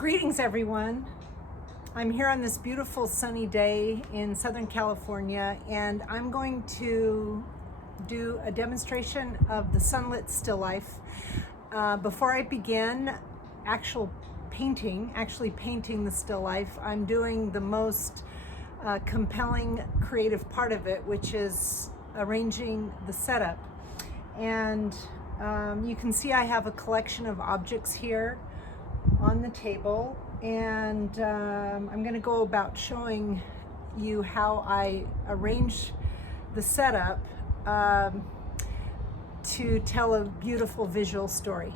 Greetings, everyone. I'm here on this beautiful sunny day in Southern California, and I'm going to do a demonstration of the sunlit still life. Before I begin actually painting the still life, I'm doing the most compelling creative part of it, which is arranging the setup. And you can see I have a collection of objects here on the table, and I'm going to go about showing you how I arrange the setup to tell a beautiful visual story.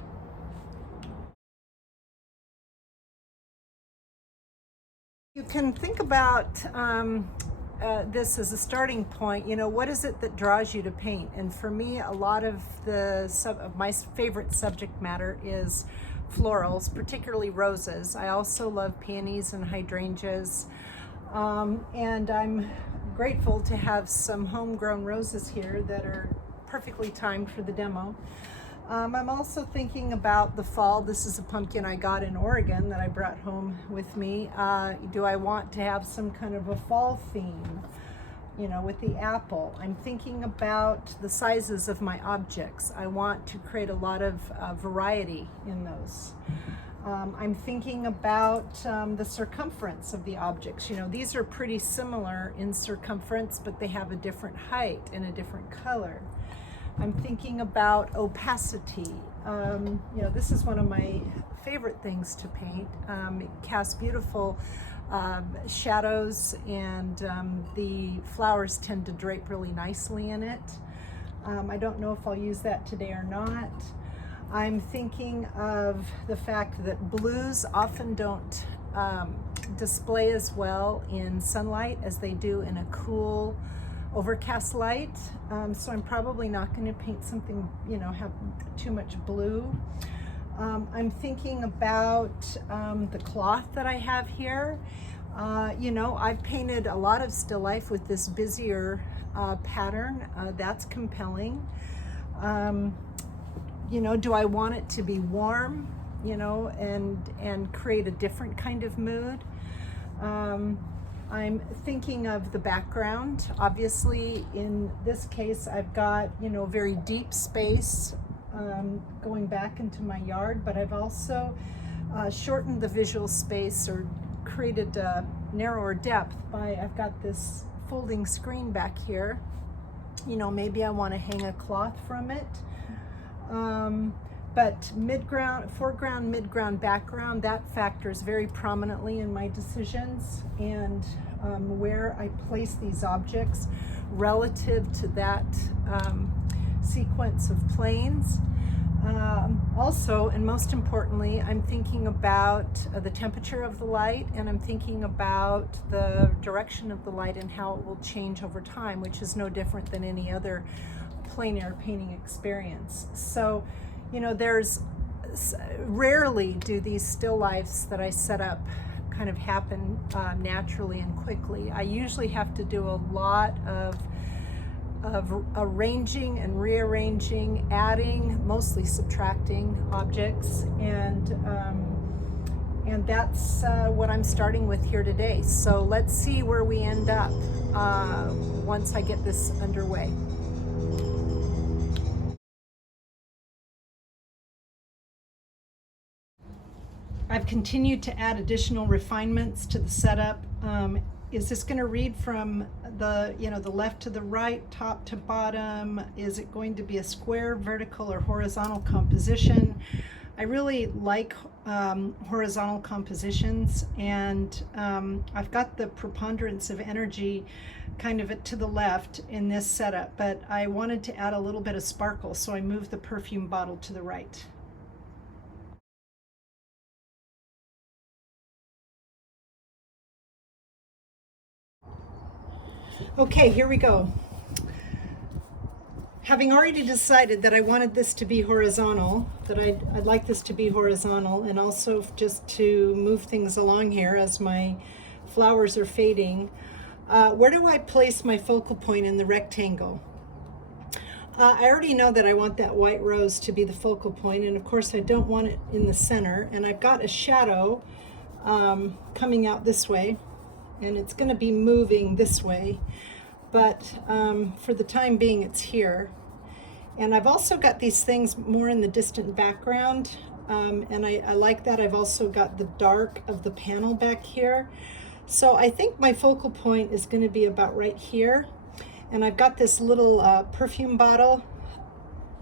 You can think about this as a starting point. You know, what is it that draws you to paint? And for me, a lot of my favorite subject matter is florals, particularly roses. I also love peonies and hydrangeas, and I'm grateful to have some homegrown roses here that are perfectly timed for the demo. I'm also thinking about the fall. This is a pumpkin I got in Oregon that I brought home with me. Do I want to have some kind of a fall theme, you know, with the apple? I'm thinking about the sizes of my objects. I want to create a lot of variety in those. I'm thinking about the circumference of the objects. You know, these are pretty similar in circumference, but they have a different height and a different color. I'm thinking about opacity. You know, this is one of my favorite things to paint. It casts beautiful shadows, and the flowers tend to drape really nicely in it. I don't know if I'll use that today or not. I'm thinking of the fact that blues often don't display as well in sunlight as they do in a cool, overcast light, so I'm probably not going to paint something, you know, have too much blue. I'm thinking about the cloth that I have here. You know, I've painted a lot of still life with this busier pattern. That's compelling. You know, do I want it to be warm, you know, and create a different kind of mood? I'm thinking of the background. Obviously, in this case, I've got, you know, very deep space going back into my yard, but I've also shortened the visual space or created a narrower depth by, I've got this folding screen back here. You know, maybe I want to hang a cloth from it. But foreground, midground, background, that factors very prominently in my decisions, and where I place these objects relative to that sequence of planes. Also, and most importantly, I'm thinking about the temperature of the light, and I'm thinking about the direction of the light and how it will change over time, which is no different than any other plein air painting experience. So, you know, rarely do these still lifes that I set up kind of happen naturally and quickly. I usually have to do a lot of arranging and rearranging, adding, mostly subtracting objects, and that's what I'm starting with here today. So let's see where we end up once I get this underway. I've continued to add additional refinements to the setup. Is this going to read from the left to the right, top to bottom? Is it going to be a square, vertical, or horizontal composition? I really like horizontal compositions, and I've got the preponderance of energy kind of to the left in this setup, but I wanted to add a little bit of sparkle, so I moved the perfume bottle to the right. Okay, here we go. Having already decided that I wanted this to be horizontal, that I'd like this to be horizontal, and also just to move things along here as my flowers are fading, where do I place my focal point in the rectangle? I already know that I want that white rose to be the focal point, and of course I don't want it in the center, and I've got a shadow coming out this way, and it's going to be moving this way, but for the time being it's here. And I've also got these things more in the distant background, and I like that. I've also got the dark of the panel back here. So I think my focal point is going to be about right here. And I've got this little perfume bottle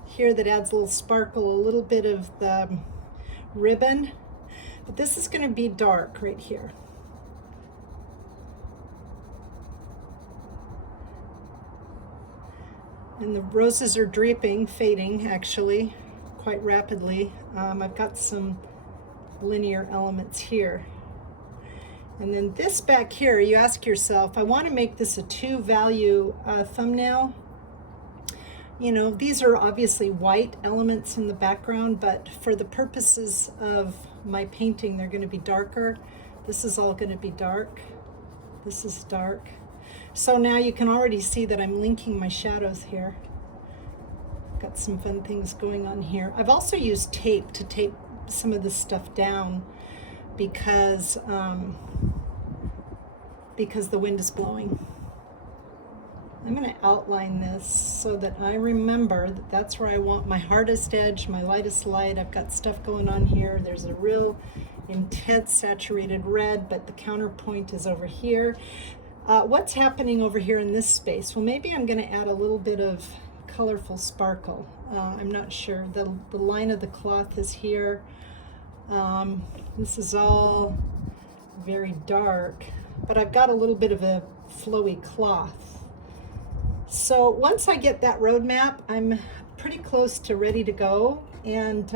here that adds a little sparkle, a little bit of the ribbon. But this is going to be dark right here. And the roses are fading actually, quite rapidly. I've got some linear elements here. And then this back here, you ask yourself, I want to make this a 2-value thumbnail. You know, these are obviously white elements in the background, but for the purposes of my painting, they're going to be darker. This is all going to be dark. This is dark. So now you can already see that I'm linking my shadows here. Got some fun things going on here. I've also used tape to tape some of this stuff down because the wind is blowing. I'm going to outline this so that I remember that that's where I want my hardest edge, my lightest light. I've got stuff going on here. There's a real intense saturated red, but the counterpoint is over here. What's happening over here in this space? Well, maybe I'm going to add a little bit of colorful sparkle. I'm not sure. The line of the cloth is here. This is all very dark, but I've got a little bit of a flowy cloth. So once I get that roadmap, I'm pretty close to ready to go, and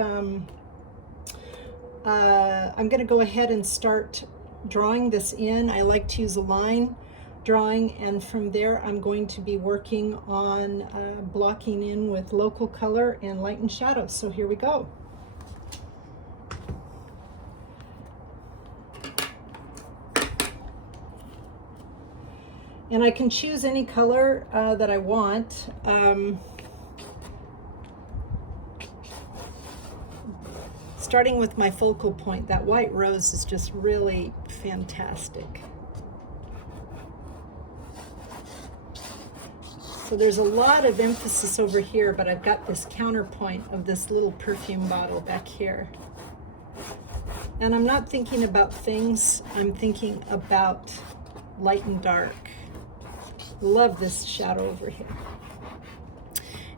I'm going to go ahead and start drawing this in. I like to use a line drawing, and from there I'm going to be working on blocking in with local color and light and shadow. So here we go. And I can choose any color that I want. Starting with my focal point, that white rose is just really fantastic. So there's a lot of emphasis over here, but I've got this counterpoint of this little perfume bottle back here. And I'm not thinking about things, I'm thinking about light and dark. Love this shadow over here.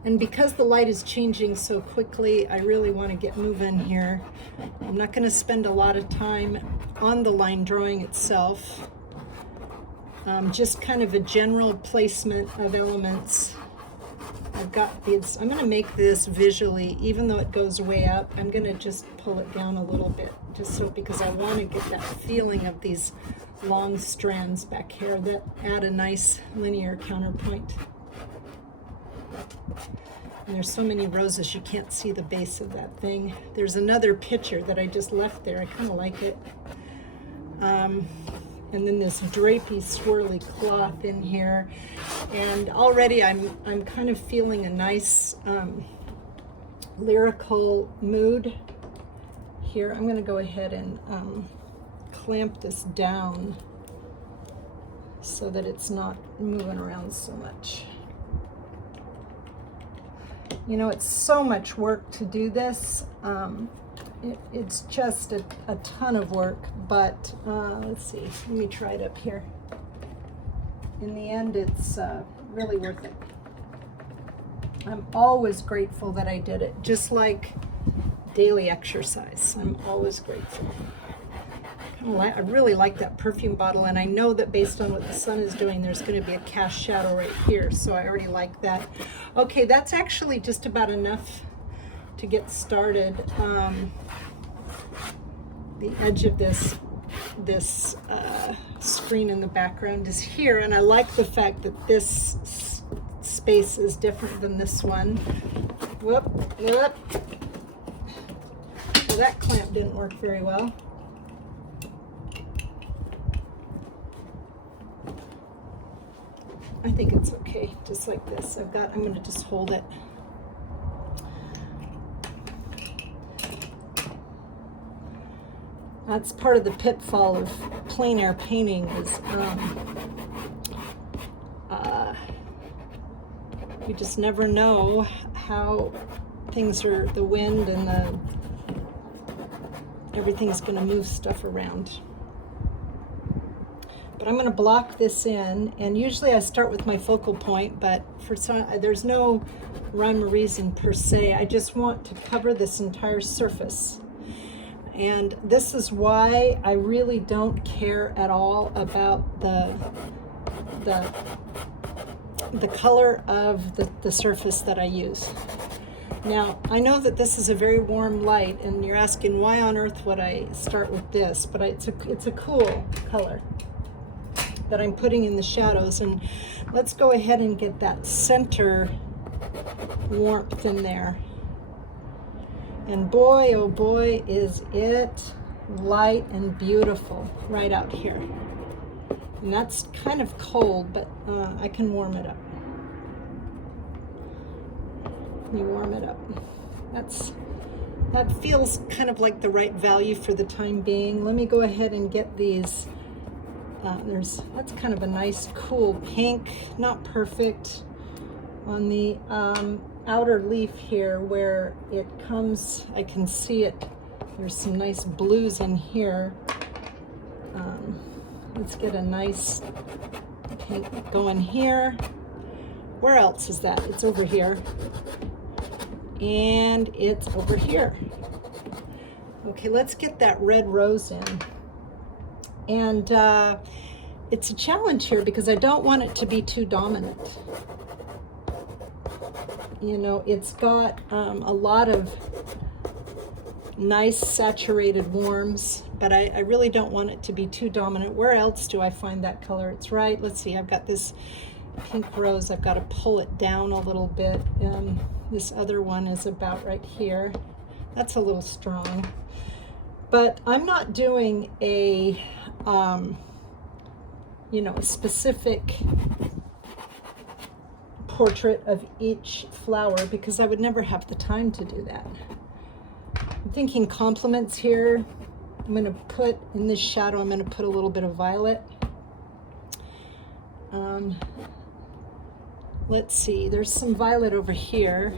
And because the light is changing so quickly, I really want to get moving here. I'm not going to spend a lot of time on the line drawing itself. Just kind of a general placement of elements. I've got these. I'm going to make this visually, even though it goes way up, I'm going to just pull it down a little bit, just so, because I want to get that feeling of these long strands back here that add a nice linear counterpoint. And there's so many roses you can't see the base of that thing. There's another picture that I just left there. I kind of like it. And then this drapey, swirly cloth in here. And already I'm kind of feeling a nice lyrical mood here. I'm going to go ahead and clamp this down so that it's not moving around so much. You know, it's so much work to do this. It's just a ton of work, but let's see, let me try it up here. In the end, it's really worth it. I'm always grateful that I did it, just like daily exercise. I'm always grateful. I really like that perfume bottle, and I know that based on what the sun is doing, there's going to be a cast shadow right here, so I already like that. Okay, that's actually just about enough to get started. The edge of this screen in the background is here, and I like the fact that this space is different than this one. Whoop, whoop. Well, that clamp didn't work very well. I think it's okay, just like this. I'm going to just hold it. That's part of the pitfall of plein air painting is you just never know how things are, the wind and everything's going to move stuff around. But I'm going to block this in, and usually I start with my focal point, but for some, there's no rhyme or reason per se. I just want to cover this entire surface. And this is why I really don't care at all about the color of the surface that I use. Now, I know that this is a very warm light, and you're asking why on earth would I start with this, but it's a cool color that I'm putting in the shadows. And let's go ahead and get that center warmth in there. And boy, oh boy, is it light and beautiful right out here. And that's kind of cold, but I can warm it up. Let me warm it up. That feels kind of like the right value for the time being. Let me go ahead and get these. That's kind of a nice cool pink, not perfect. On the outer leaf here where it comes, I can see it. There's some nice blues in here. Let's get a nice pink going here. Where else is that? It's over here. And it's over here. Okay, let's get that red rose in. And it's a challenge here because I don't want it to be too dominant. You know, it's got a lot of nice saturated warms, but I really don't want it to be too dominant. Where else do I find that color? It's right, let's see, I've got this pink rose. I've got to pull it down a little bit. This other one is about right here. That's a little strong. But I'm not doing a, you know, specific portrait of each flower because I would never have the time to do that. I'm thinking complements here. I'm going to put in this shadow, I'm going to put a little bit of violet. Let's see, there's some violet over here.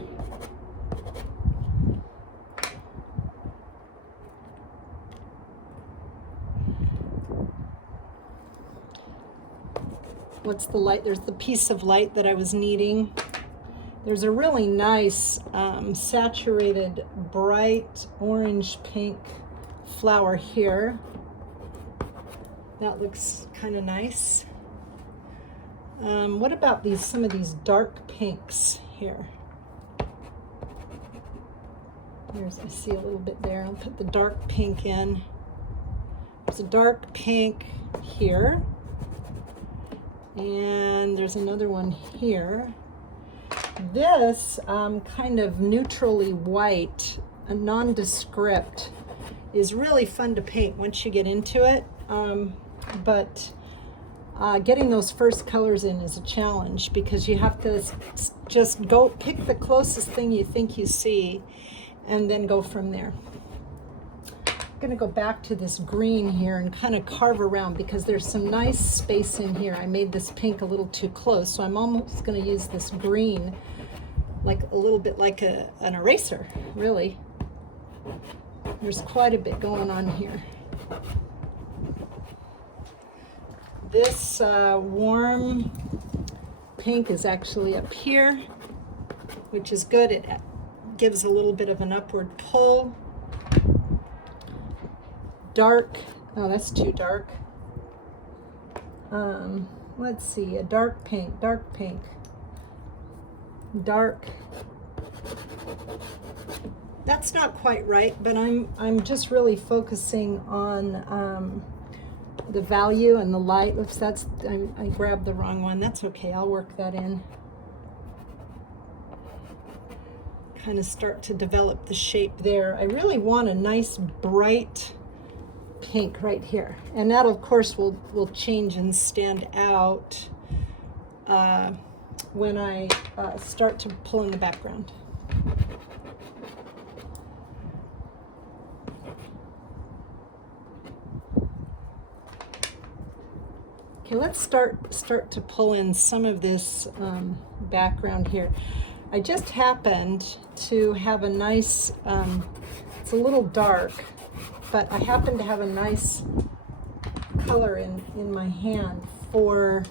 What's the light? There's the piece of light that I was needing. There's a really nice saturated bright orange pink flower here. That looks kind of nice. What about some of these dark pinks here? I see a little bit there. I'll put the dark pink in. There's a dark pink here. And there's another one here. This kind of neutrally white, a nondescript, is really fun to paint once you get into it. But getting those first colors in is a challenge because you have to just go pick the closest thing you think you see and then go from there. I'm going to go back to this green here and kind of carve around because there's some nice space in here. I made this pink a little too close, so I'm almost going to use this green like a little bit like an eraser, really. There's quite a bit going on here. This warm pink is actually up here, which is good. It gives a little bit of an upward pull. Dark, oh, that's too dark. Let's see, a dark pink, dark pink, dark. That's not quite right, but I'm just really focusing on the value and the light. Oops, I grabbed the wrong one. That's okay, I'll work that in. Kind of start to develop the shape there. I really want a nice bright pink right here, and that of course will change and stand out when I start to pull in the background. Okay, let's start to pull in some of this background here. I just happened to have a nice, it's a little dark, but I happen to have a nice color in my hand for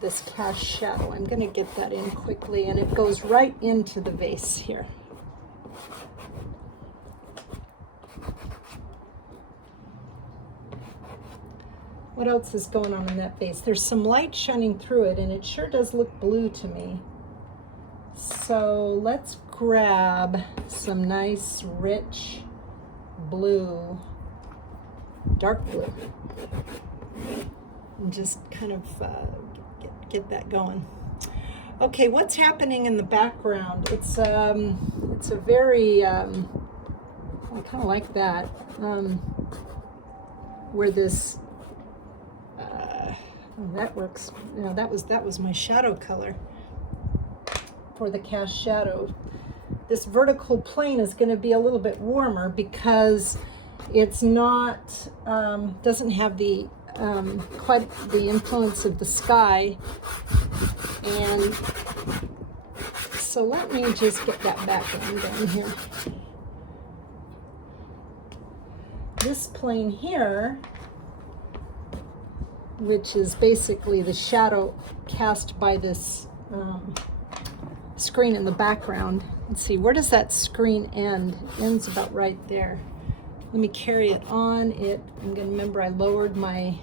this cast shadow. I'm going to get that in quickly, and it goes right into the vase here. What else is going on in that vase? There's some light shining through it, and it sure does look blue to me. So let's grab some nice, rich blue, dark blue, and just kind of get that going. Okay, what's happening in the background? It's a very, I kind of like that, where this, that works. You know, that was my shadow color for the cast shadow. This vertical plane is going to be a little bit warmer because it's not, doesn't have the quite the influence of the sky. And so let me just get that background down here. This plane here, which is basically the shadow cast by this screen in the background. Let's see, where does that screen end? It ends about right there. Let me carry it on. I'm going to remember I lowered my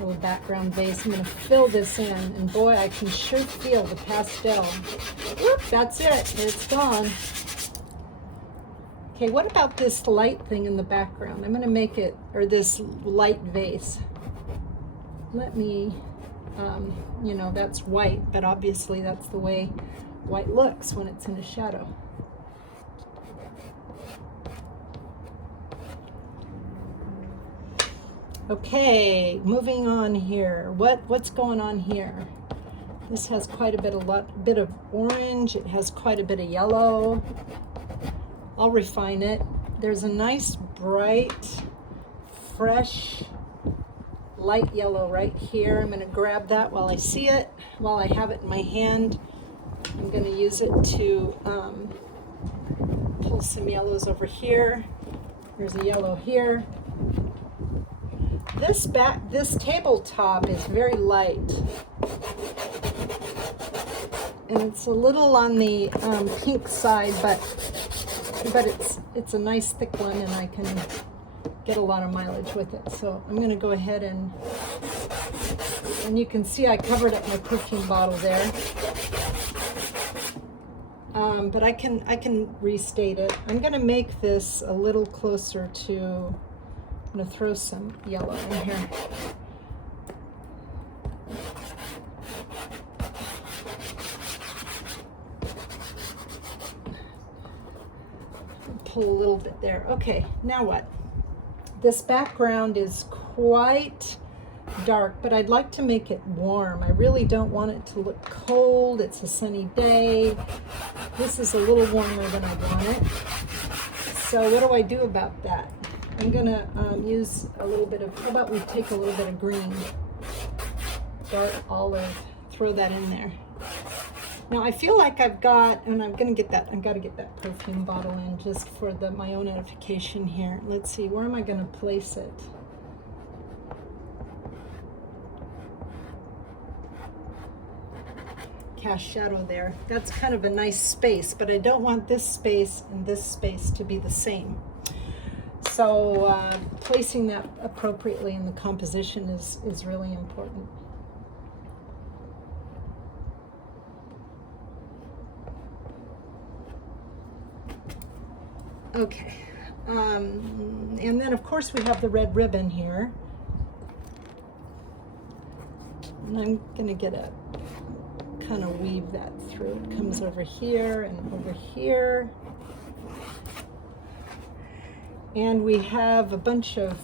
little background vase. I'm going to fill this in, and boy, I can sure feel the pastel. Whoop, that's it. It's gone. Okay, what about this light thing in the background? I'm going to make it, or this light vase. Let me, you know, that's white, but obviously that's the way white looks when it's in a shadow. Okay, moving on here. What's going on here? This has quite a bit of orange. It has quite a bit of yellow. I'll refine it. There's a nice bright, fresh, light yellow right here. I'm going to grab that while I see it, while I have it in my hand. I'm going to use it to pull some yellows over here. There's a yellow here. This tabletop is very light, and it's a little on the pink side, but it's a nice thick one, and I can get a lot of mileage with it. So I'm going to go ahead and you can see I covered up my perfume bottle there. But I can restate it. I'm going to make this a little closer to. I'm going to throw some yellow in here. Pull a little bit there. Okay, now what? This background is quite dark, but I'd like to make it warm. I really don't want it to look cold. It's a sunny day. This is a little warmer than I want it. So what do I do about that? I'm gonna use a little bit of, how about we take a little bit of green, dark olive, throw that in there. Now I feel like I've got, and I've got to get that perfume bottle in just for my own edification here. Let's see, where am I gonna place it? Cast shadow there. That's kind of a nice space, but I don't want this space and this space to be the same. So placing that appropriately in the composition is really important. Okay, and then of course we have the red ribbon here. And I'm gonna get a kind of weave that through. It comes over here and over here. And we have a bunch of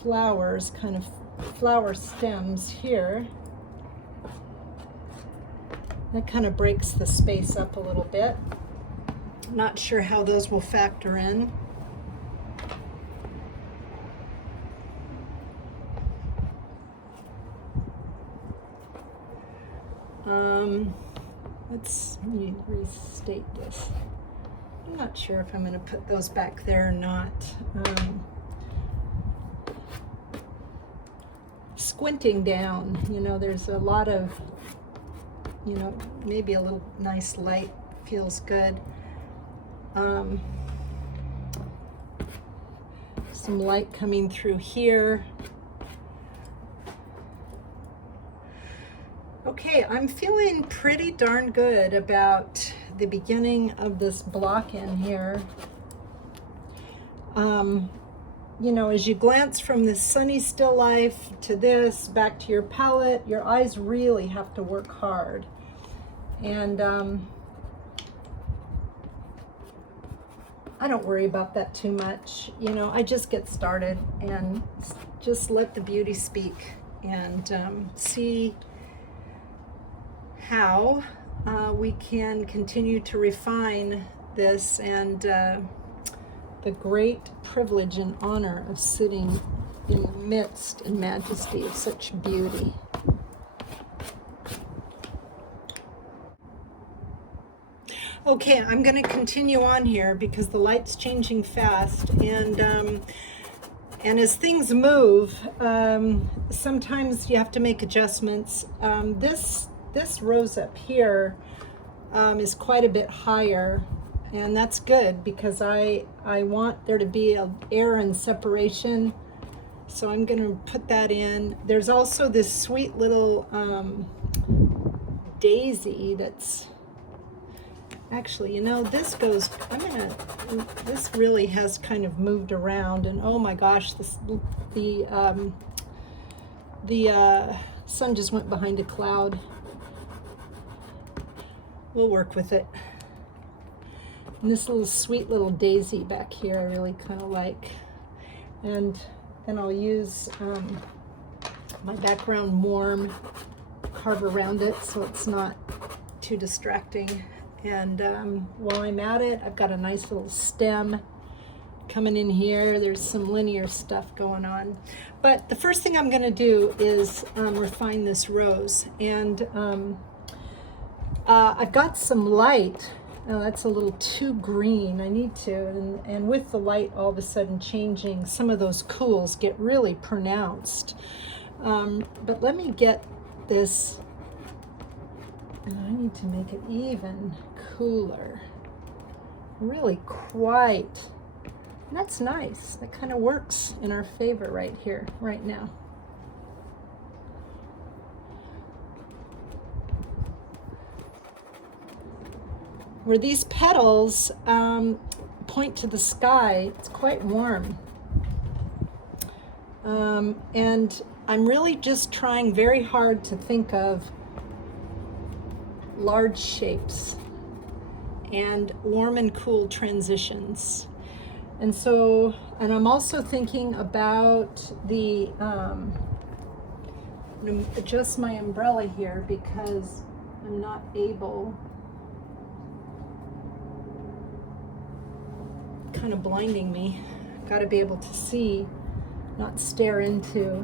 flowers, kind of flower stems here. That kind of breaks the space up a little bit. Not sure how those will factor in. Let me restate this. I'm not sure if I'm going to put those back there or not. Squinting down, you know, there's a lot of, you know, maybe a little nice light feels good. Some light coming through here. Okay, I'm feeling pretty darn good about the beginning of this block in here. You know, as you glance from this sunny still life to this, back to your palette, your eyes really have to work hard. And I don't worry about that too much. You know, I just get started and just let the beauty speak and see how we can continue to refine this and the great privilege and honor of sitting in the midst and majesty of such beauty. Okay, I'm going to continue on here because the light's changing fast, and as things move, sometimes you have to make adjustments. This rose up here is quite a bit higher, and that's good because I want there to be an air and separation, so I'm going to put that in. There's also this sweet little daisy that's actually, you know, this really has kind of moved around, and oh my gosh, the sun just went behind a cloud. We'll work with it. And this little sweet little daisy back here I really kind of like, and then I'll use my background warm, carve around it so it's not too distracting. And while I'm at it, I've got a nice little stem coming in here. There's some linear stuff going on. But the first thing I'm going to do is refine this rose. And I've got some light. Oh, that's a little too green. I need to. And with the light all of a sudden changing, some of those cools get really pronounced. But let me get this. I need to make it even cooler. Really quite. And that's nice. That kind of works in our favor right here, right now. Where these petals point to the sky, it's quite warm. And I'm really just trying very hard to think of large shapes and warm and cool transitions. And so, and I'm also thinking about the, I'm going to adjust my umbrella here because I'm not able, kind of blinding me. Got to be able to see, not stare into.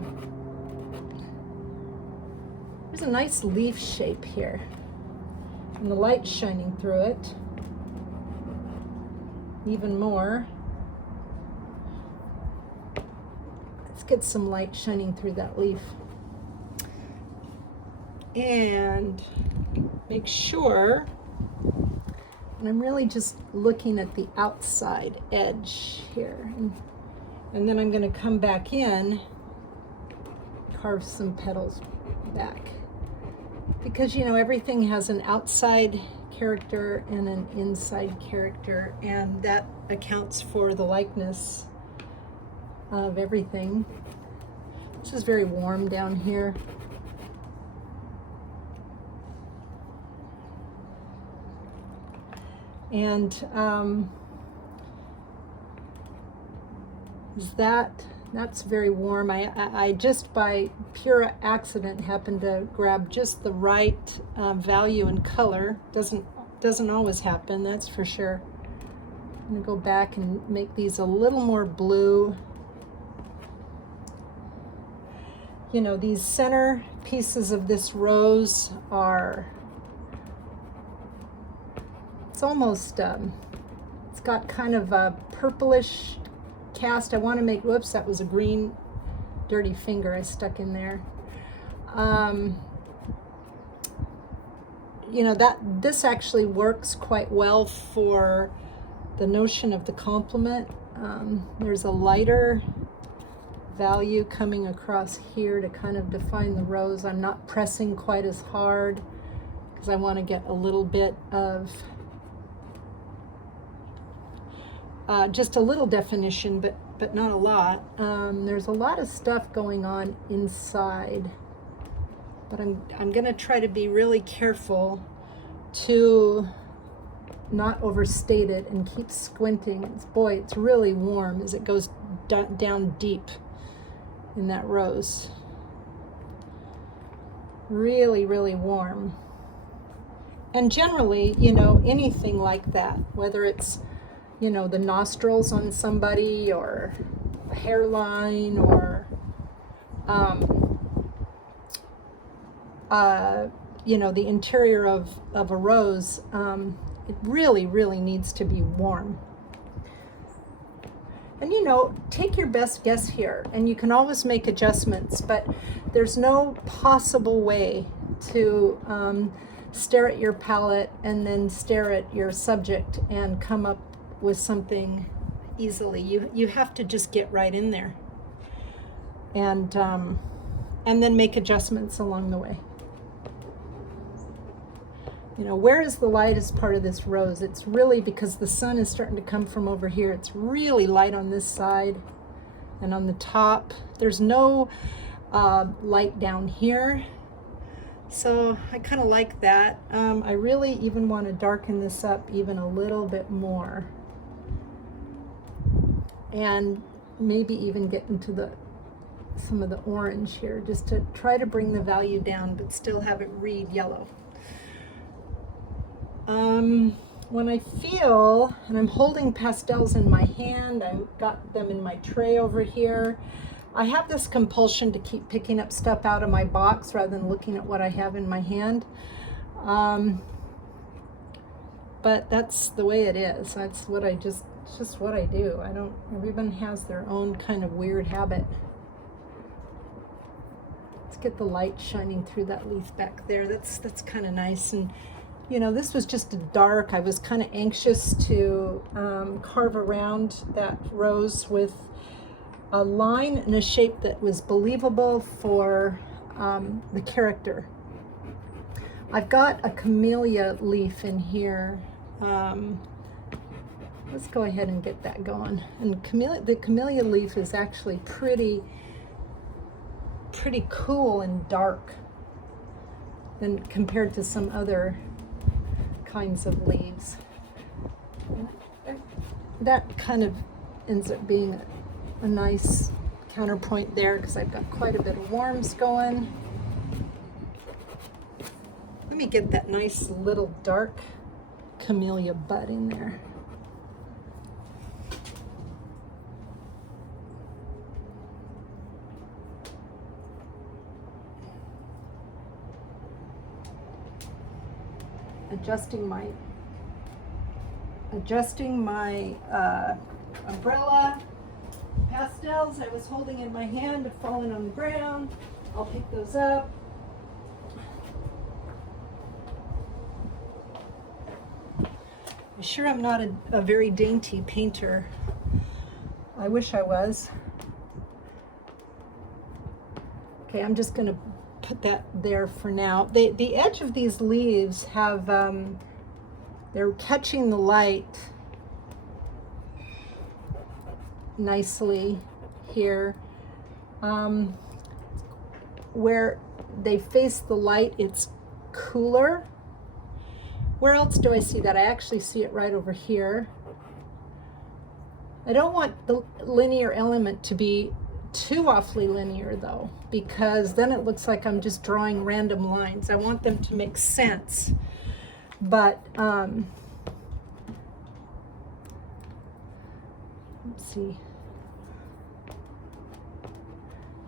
There's a nice leaf shape here, and the light shining through it even more. Let's get some light shining through that leaf and make sure, and I'm really just looking at the outside edge here, and then I'm going to come back in, carve some petals back, because you know everything has an outside character and an inside character, and that accounts for the likeness of everything. This is very warm down here. And that's very warm. I just by pure accident happened to grab just the right value and color. Doesn't always happen, that's for sure. I'm gonna go back and make these a little more blue. You know, these center pieces of this rose are, it's almost, it's got kind of a purplish cast. I want to make, whoops, that was a green dirty finger I stuck in there. You know, this actually works quite well for the notion of the complement. There's a lighter value coming across here to kind of define the rose. I'm not pressing quite as hard because I want to get a little bit of just a little definition, but not a lot. There's a lot of stuff going on inside, but I'm going to try to be really careful to not overstate it and keep squinting. It's really warm as it goes down deep in that rose. Really, really warm. And generally, you know, anything like that, whether it's, you know, the nostrils on somebody or a hairline or, you know, the interior of a rose, it really, really needs to be warm. And, you know, take your best guess here, and you can always make adjustments, but there's no possible way to stare at your palette and then stare at your subject and come up with something easily. You have to just get right in there and then make adjustments along the way. You know, where is the lightest part of this rose? It's really because the sun is starting to come from over here. It's really light on this side and on the top. There's no light down here. So I kind of like that. I really even want to darken this up even a little bit more. And maybe even get into some of the orange here, just to try to bring the value down, but still have it read yellow. When I feel, and I'm holding pastels in my hand, I've got them in my tray over here. I have this compulsion to keep picking up stuff out of my box rather than looking at what I have in my hand. But that's the way it is. That's what it's just what I do. Everyone has their own kind of weird habit. Let's get the light shining through that leaf back there. That's kind of nice. And you know, this was just a dark. I was kind of anxious to carve around that rose with a line and a shape that was believable for the character. I've got a camellia leaf in here. Let's go ahead and get that going. And the camellia leaf is actually pretty cool and dark than compared to some other kinds of leaves. That kind of ends up being a nice counterpoint there because I've got quite a bit of warms going. Let me get that nice little dark camellia bud in there. Adjusting my umbrella. Pastels I was holding in my hand have fallen on the ground. I'll pick those up. I'm sure I'm not a very dainty painter. I wish I was. Okay, I'm just going to put that there for now. The edge of these leaves have, they're catching the light nicely here. Where they face the light, it's cooler. Where else do I see that? I actually see it right over here. I don't want the linear element to be too awfully linear though, because then it looks like I'm just drawing random lines. I want them to make sense. But let's see.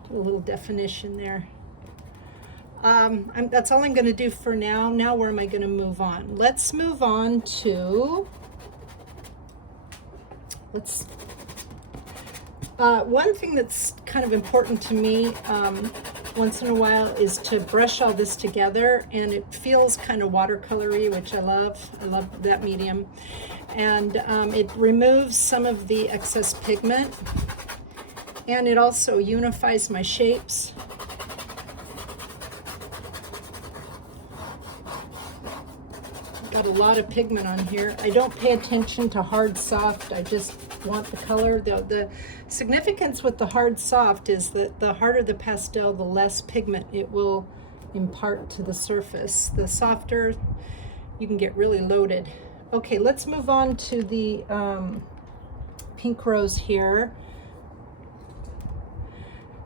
a little definition there. That's all I'm going to do for now. Now where am I going to move on? Let's move on to, one thing that's kind of important to me once in a while is to brush all this together, and it feels kind of watercolory, which I love. I love that medium. And it removes some of the excess pigment, and it also unifies my shapes. Got a lot of pigment on here. I don't pay attention to hard soft. I just want the color. The significance with the hard soft is that the harder the pastel, the less pigment it will impart to the surface. The softer, you can get really loaded. Okay, let's move on to the pink rose here.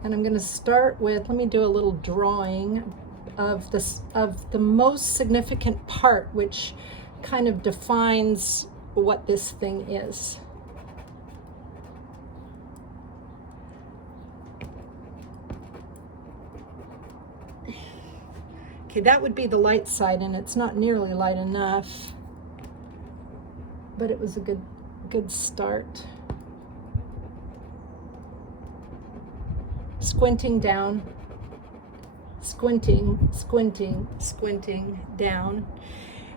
And I'm going to start with, let me do a little drawing of the most significant part, which kind of defines what this thing is. Okay, that would be the light side, and it's not nearly light enough, but it was a good start. Squinting down, squinting, squinting, squinting down.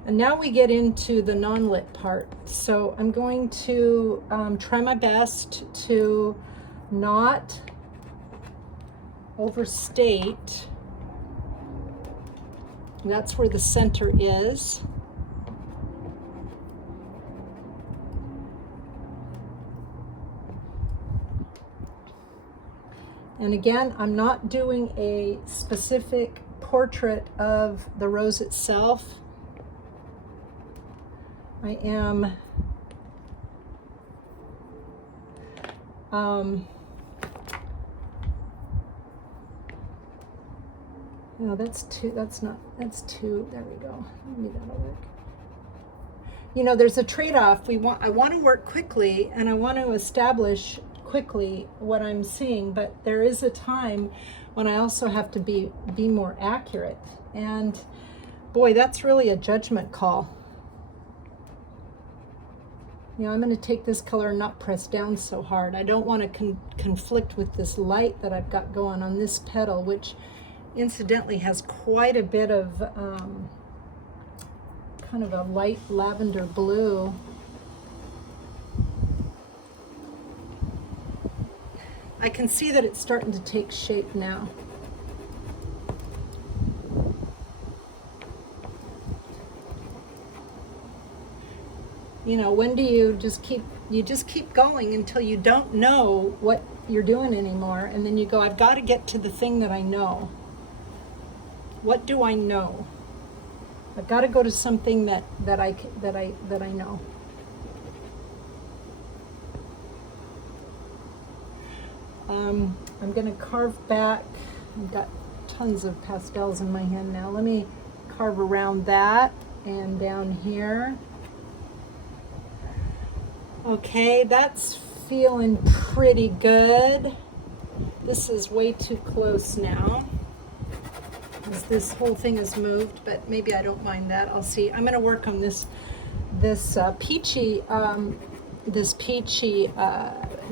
And now we get into the non-lit part. So I'm going to try my best to not overstate. That's where the center is. And again, I'm not doing a specific portrait of the rose itself. I am no, that's too, there we go. Maybe that'll work. You know, there's a trade-off. I want to work quickly, and I want to establish quickly what I'm seeing, but there is a time when I also have to be more accurate. And boy, that's really a judgment call. You know, I'm going to take this color and not press down so hard. I don't want to conflict with this light that I've got going on this petal, which incidentally has quite a bit of kind of a light lavender blue. I can see that it's starting to take shape now. You know, when do you just keep going until you don't know what you're doing anymore, and then you go, I've got to get to the thing that I know. What do I know? I've got to go to something that I know. I'm going to carve back. I've got tons of pastels in my hand now. Let me carve around that and down here. Okay, that's feeling pretty good. This is way too close now, because this whole thing is moved, but maybe I don't mind that. I'll see. I'm going to work on this peachy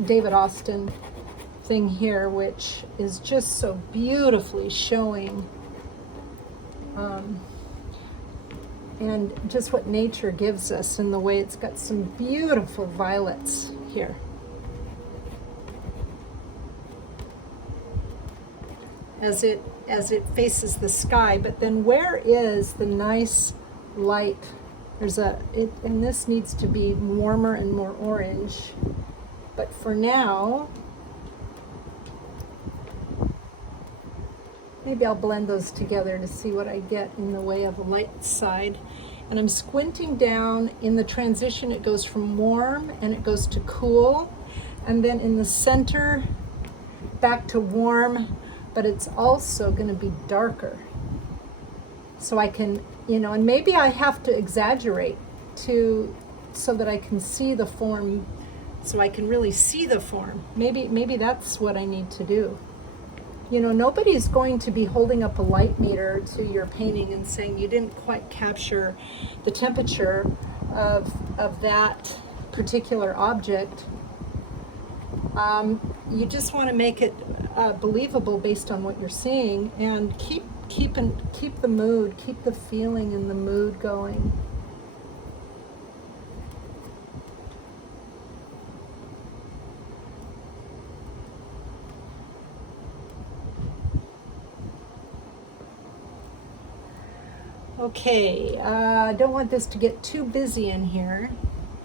David Austin thing here, which is just so beautifully showing and just what nature gives us in the way it's got some beautiful violets here. As it faces the sky, but then where is the nice light? And this needs to be warmer and more orange, but for now, maybe I'll blend those together to see what I get in the way of a light side. And I'm squinting down. In the transition, it goes from warm and it goes to cool, and then in the center back to warm, but it's also going to be darker. So I can, you know, and maybe I have to exaggerate so that I can see the form, so I can really see the form. Maybe that's what I need to do. You know, nobody's going to be holding up a light meter to your painting and saying you didn't quite capture the temperature of that particular object. You just want to make it believable based on what you're seeing, and keep the mood, keep the feeling and the mood going. Okay, I don't want this to get too busy in here.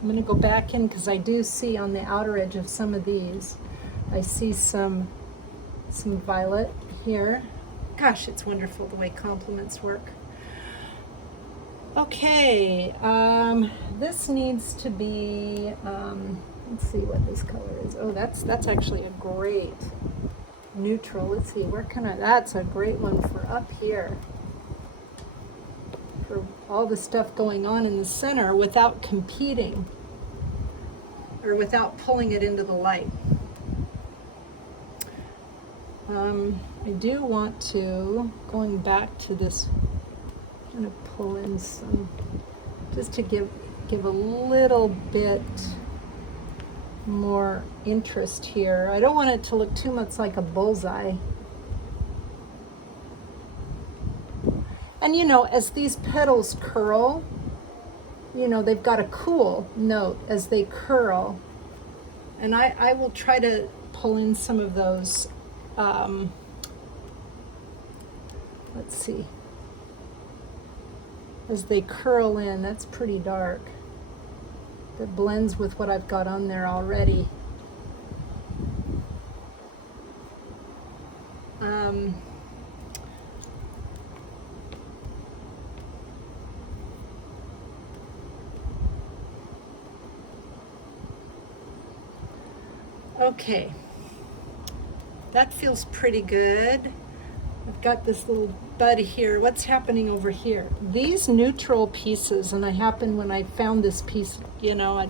I'm going to go back in because I do see on the outer edge of some of these, I see some violet here. Gosh, it's wonderful the way complements work. Okay, this needs to be, let's see what this color is. Oh, that's actually a great neutral. Let's see, where can I, that's a great one for up here. For all the stuff going on in the center without competing or without pulling it into the light. I do want to, going back to this, I'm going to pull in some, just to give a little bit more interest here. I don't want it to look too much like a bullseye. And you know, as these petals curl, you know, they've got a cool note as they curl. And I will try to pull in some of those, let's see, as they curl in. That's pretty dark. That blends with what I've got on there already. Okay, that feels pretty good. I've got this little bud here. What's happening over here? These neutral pieces, and I happened when I found this piece, you know,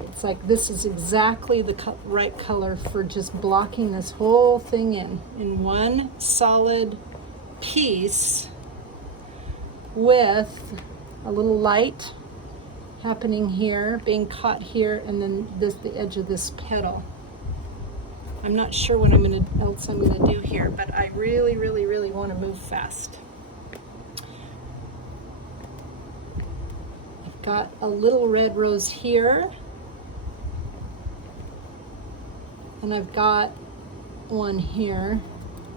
it's like this is exactly the right color for just blocking this whole thing in one solid piece with a little light happening here, being caught here, and then the edge of this petal. I'm not sure what else I'm gonna do here, but I really, really, really want to move fast. I've got a little red rose here, and I've got one here,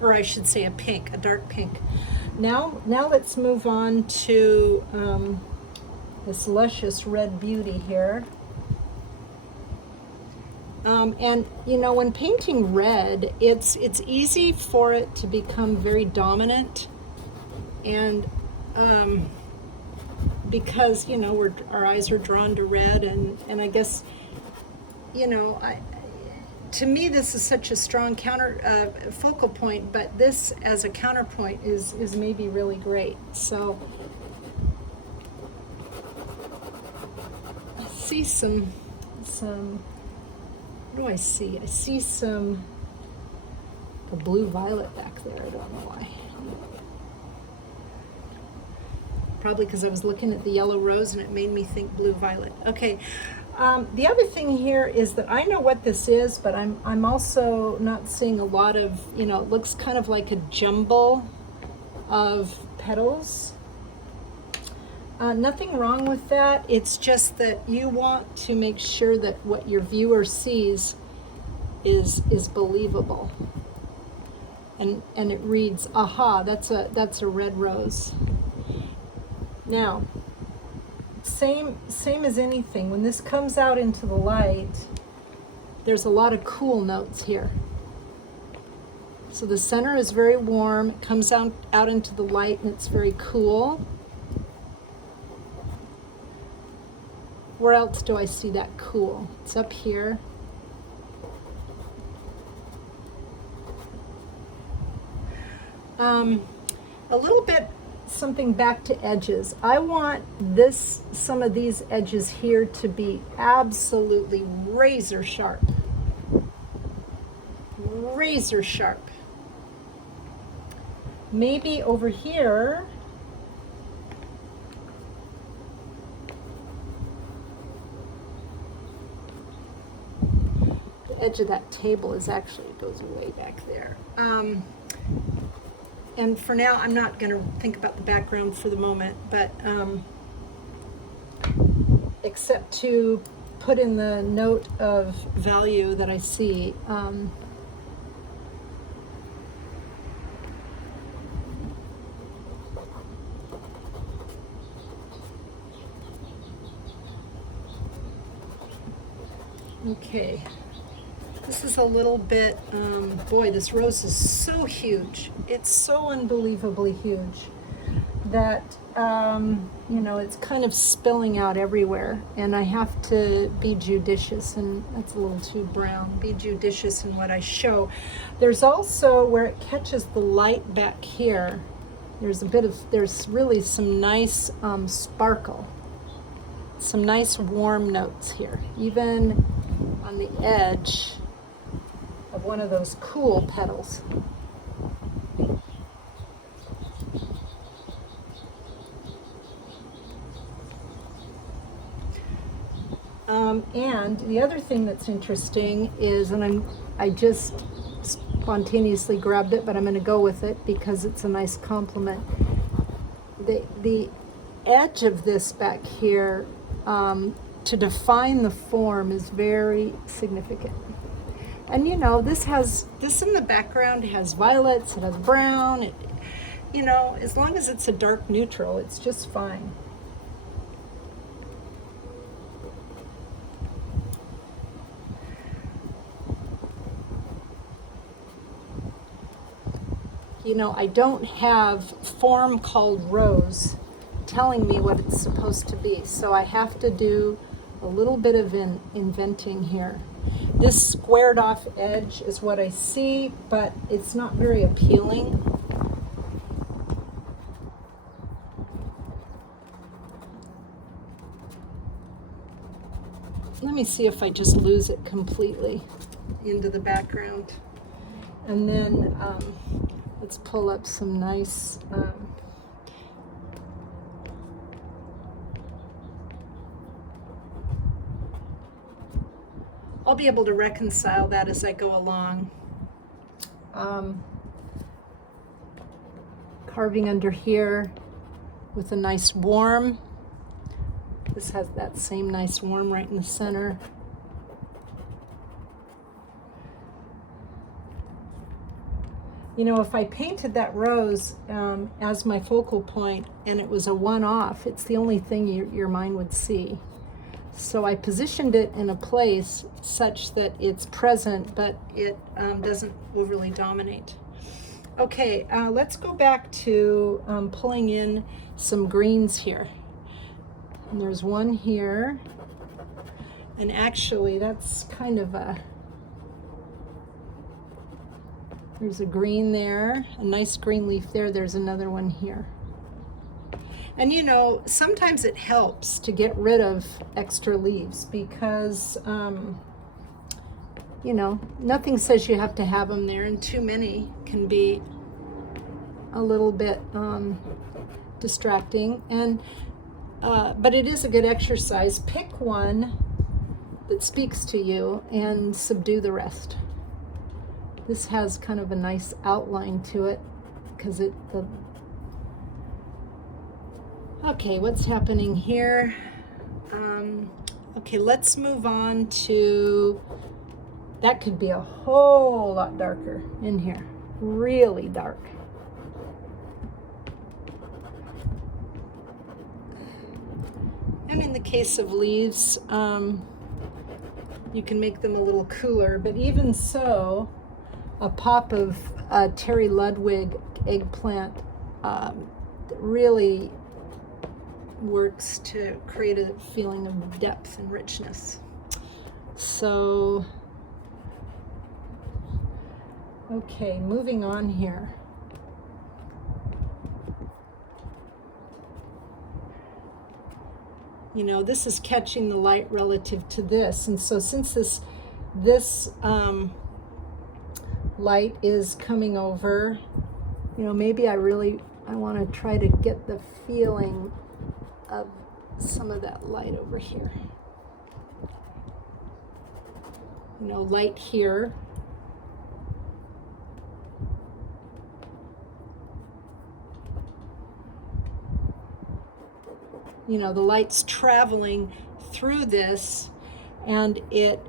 or I should say a pink, a dark pink. Now let's move on to this luscious red beauty here. And you know, when painting red, it's easy for it to become very dominant, and because you know our eyes are drawn to red, and I guess, you know, to me this is such a strong focal point, but this as a counterpoint is maybe really great. So I see some what do I see? I see a blue violet back there. I don't know why. Probably because I was looking at the yellow rose and it made me think blue violet. Okay. The other thing here is that I know what this is, but I'm also not seeing a lot of, you know, it looks kind of like a jumble of petals. Nothing wrong with that. It's just that you want to make sure that what your viewer sees is believable. And it reads, aha, that's a red rose. Now, same as anything, when this comes out into the light, there's a lot of cool notes here. So the center is very warm, it comes out into the light, and it's very cool. Where else do I see that cool? It's up here. A little bit something back to edges. I want some of these edges here to be absolutely razor sharp. Razor sharp. maybe over here, the edge of that table is actually, it goes way back there. And for now, I'm not going to think about the background for the moment, but except to put in the note of value that I see. Okay, this is a little bit, boy, this rose is so huge. It's so unbelievably huge that, you know, it's kind of spilling out everywhere, and I have to be judicious, and that's a little too brown, be judicious in what I show. There's also where it catches the light back here, there's really some nice sparkle, some nice warm notes here, even on the edge of one of those cool petals. And the other thing that's interesting is, and I just spontaneously grabbed it, but I'm going to go with it because it's a nice compliment. The edge of this back here, to define the form, is very significant. And you know, this in the background has violets, it has brown, you know, as long as it's a dark neutral, it's just fine. You know, I don't have form called rose telling me what it's supposed to be, so I have to do a little bit of inventing here. This squared off edge is what I see, but it's not very appealing. Let me see if I just lose it completely into the background. And then let's pull up some nice I'll be able to reconcile that as I go along. Carving under here with a nice warm. This has that same nice warm right in the center. You know, if I painted that rose as my focal point and it was a one-off, it's the only thing your mind would see. So I positioned it in a place such that it's present, but it doesn't overly dominate. Okay, let's go back to pulling in some greens here. And there's one here, and actually that's kind of there's a green there, a nice green leaf there, there's another one here. And you know, sometimes it helps to get rid of extra leaves because, you know, nothing says you have to have them there, and too many can be a little bit distracting. And but it is a good exercise. Pick one that speaks to you and subdue the rest. This has kind of a nice outline to it because okay, what's happening here? Okay, let's move on to, that could be a whole lot darker in here, really dark. And in the case of leaves, you can make them a little cooler, but even so, a pop of Terry Ludwig eggplant really works to create a feeling of depth and richness. So, okay, moving on here. You know, this is catching the light relative to this, and so since this light is coming over You know, maybe I want to try to get the feeling of some of that light over here. You know, light here. You know, the light's traveling through this, and it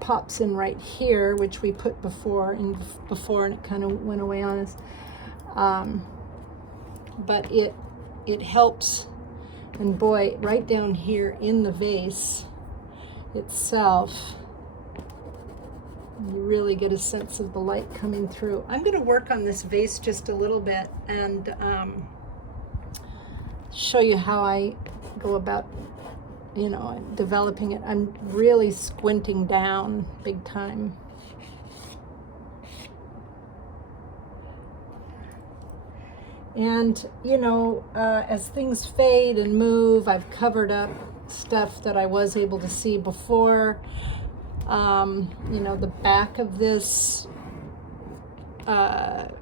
pops in right here, which we put before, and it kind of went away on us. But it helps, and boy, right down here in the vase itself, you really get a sense of the light coming through. I'm going to work on this vase just a little bit and show you how I go about, you know, developing it. I'm really squinting down big time. And, you know, as things fade and move, I've covered up stuff that I was able to see before. You know, the back of this, the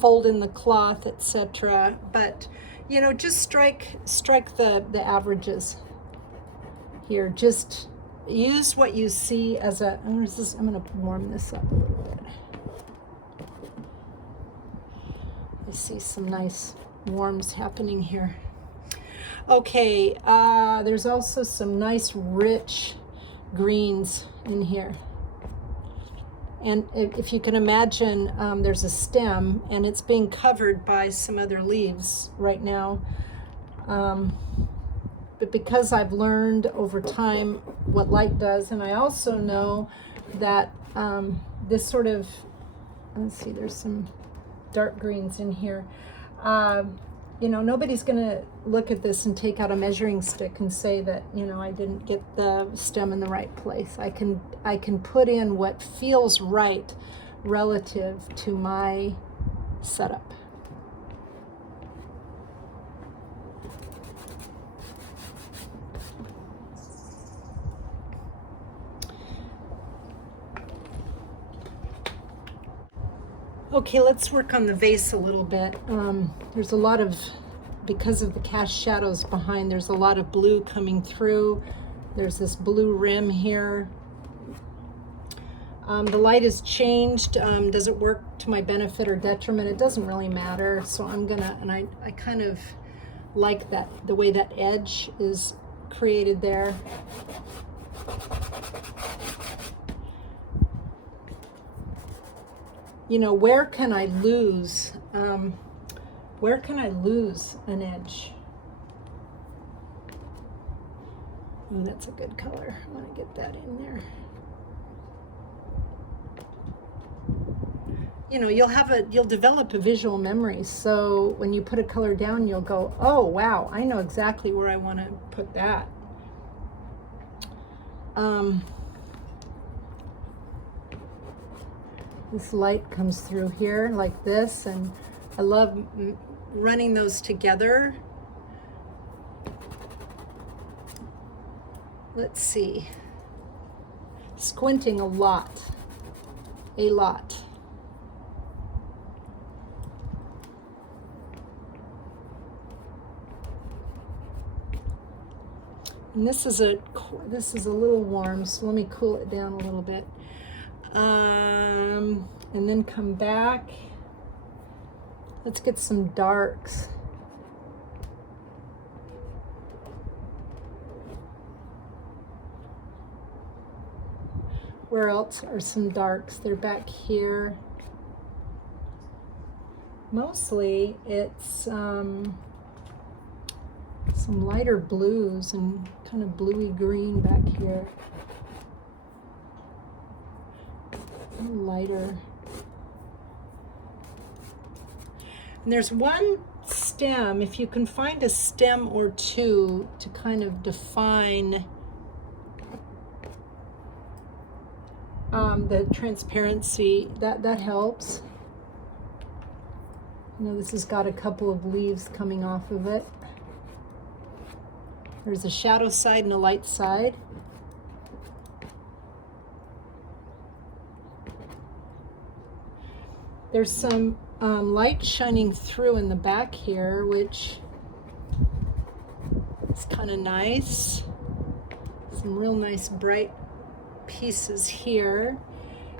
fold in the cloth, etc. But, you know, just strike the averages here. Just use what you see as a. I'm going to warm this up a little bit. I see some nice warms happening here. Okay, there's also some nice rich greens in here. And if you can imagine, there's a stem and it's being covered by some other leaves right now. But because I've learned over time what light does, and I also know that this sort of, let's see, there's some dark greens in here. You know, nobody's going to look at this and take out a measuring stick and say that, you know, I didn't get the stem in the right place. I can put in what feels right relative to my setup. Okay, let's work on the vase a little bit. There's a lot of, because of the cast shadows behind, there's a lot of blue coming through. There's this blue rim here. The light is changed. Does it work to my benefit or detriment? It doesn't really matter. So I'm gonna, and I kind of like that, the way that edge is created there. You know, where can I lose? Where can I lose an edge? Oh, that's a good color. I want to get that in there. You know, you'll develop a visual memory. So when you put a color down, you'll go, oh wow, I know exactly where I want to put that. This light comes through here like this, and I love running those together. Let's see. Squinting a lot. And this is a little warm, so let me cool it down a little bit. And then come back. Let's get some darks. Where else are some darks? They're back here. Mostly it's some lighter blues and kind of bluey green back here. Lighter. And there's one stem, if you can find a stem or two to kind of define the transparency, that helps. You know, this has got a couple of leaves coming off of it. There's a shadow side and a light side. There's some light shining through in the back here, which is kind of nice. Some real nice bright pieces here.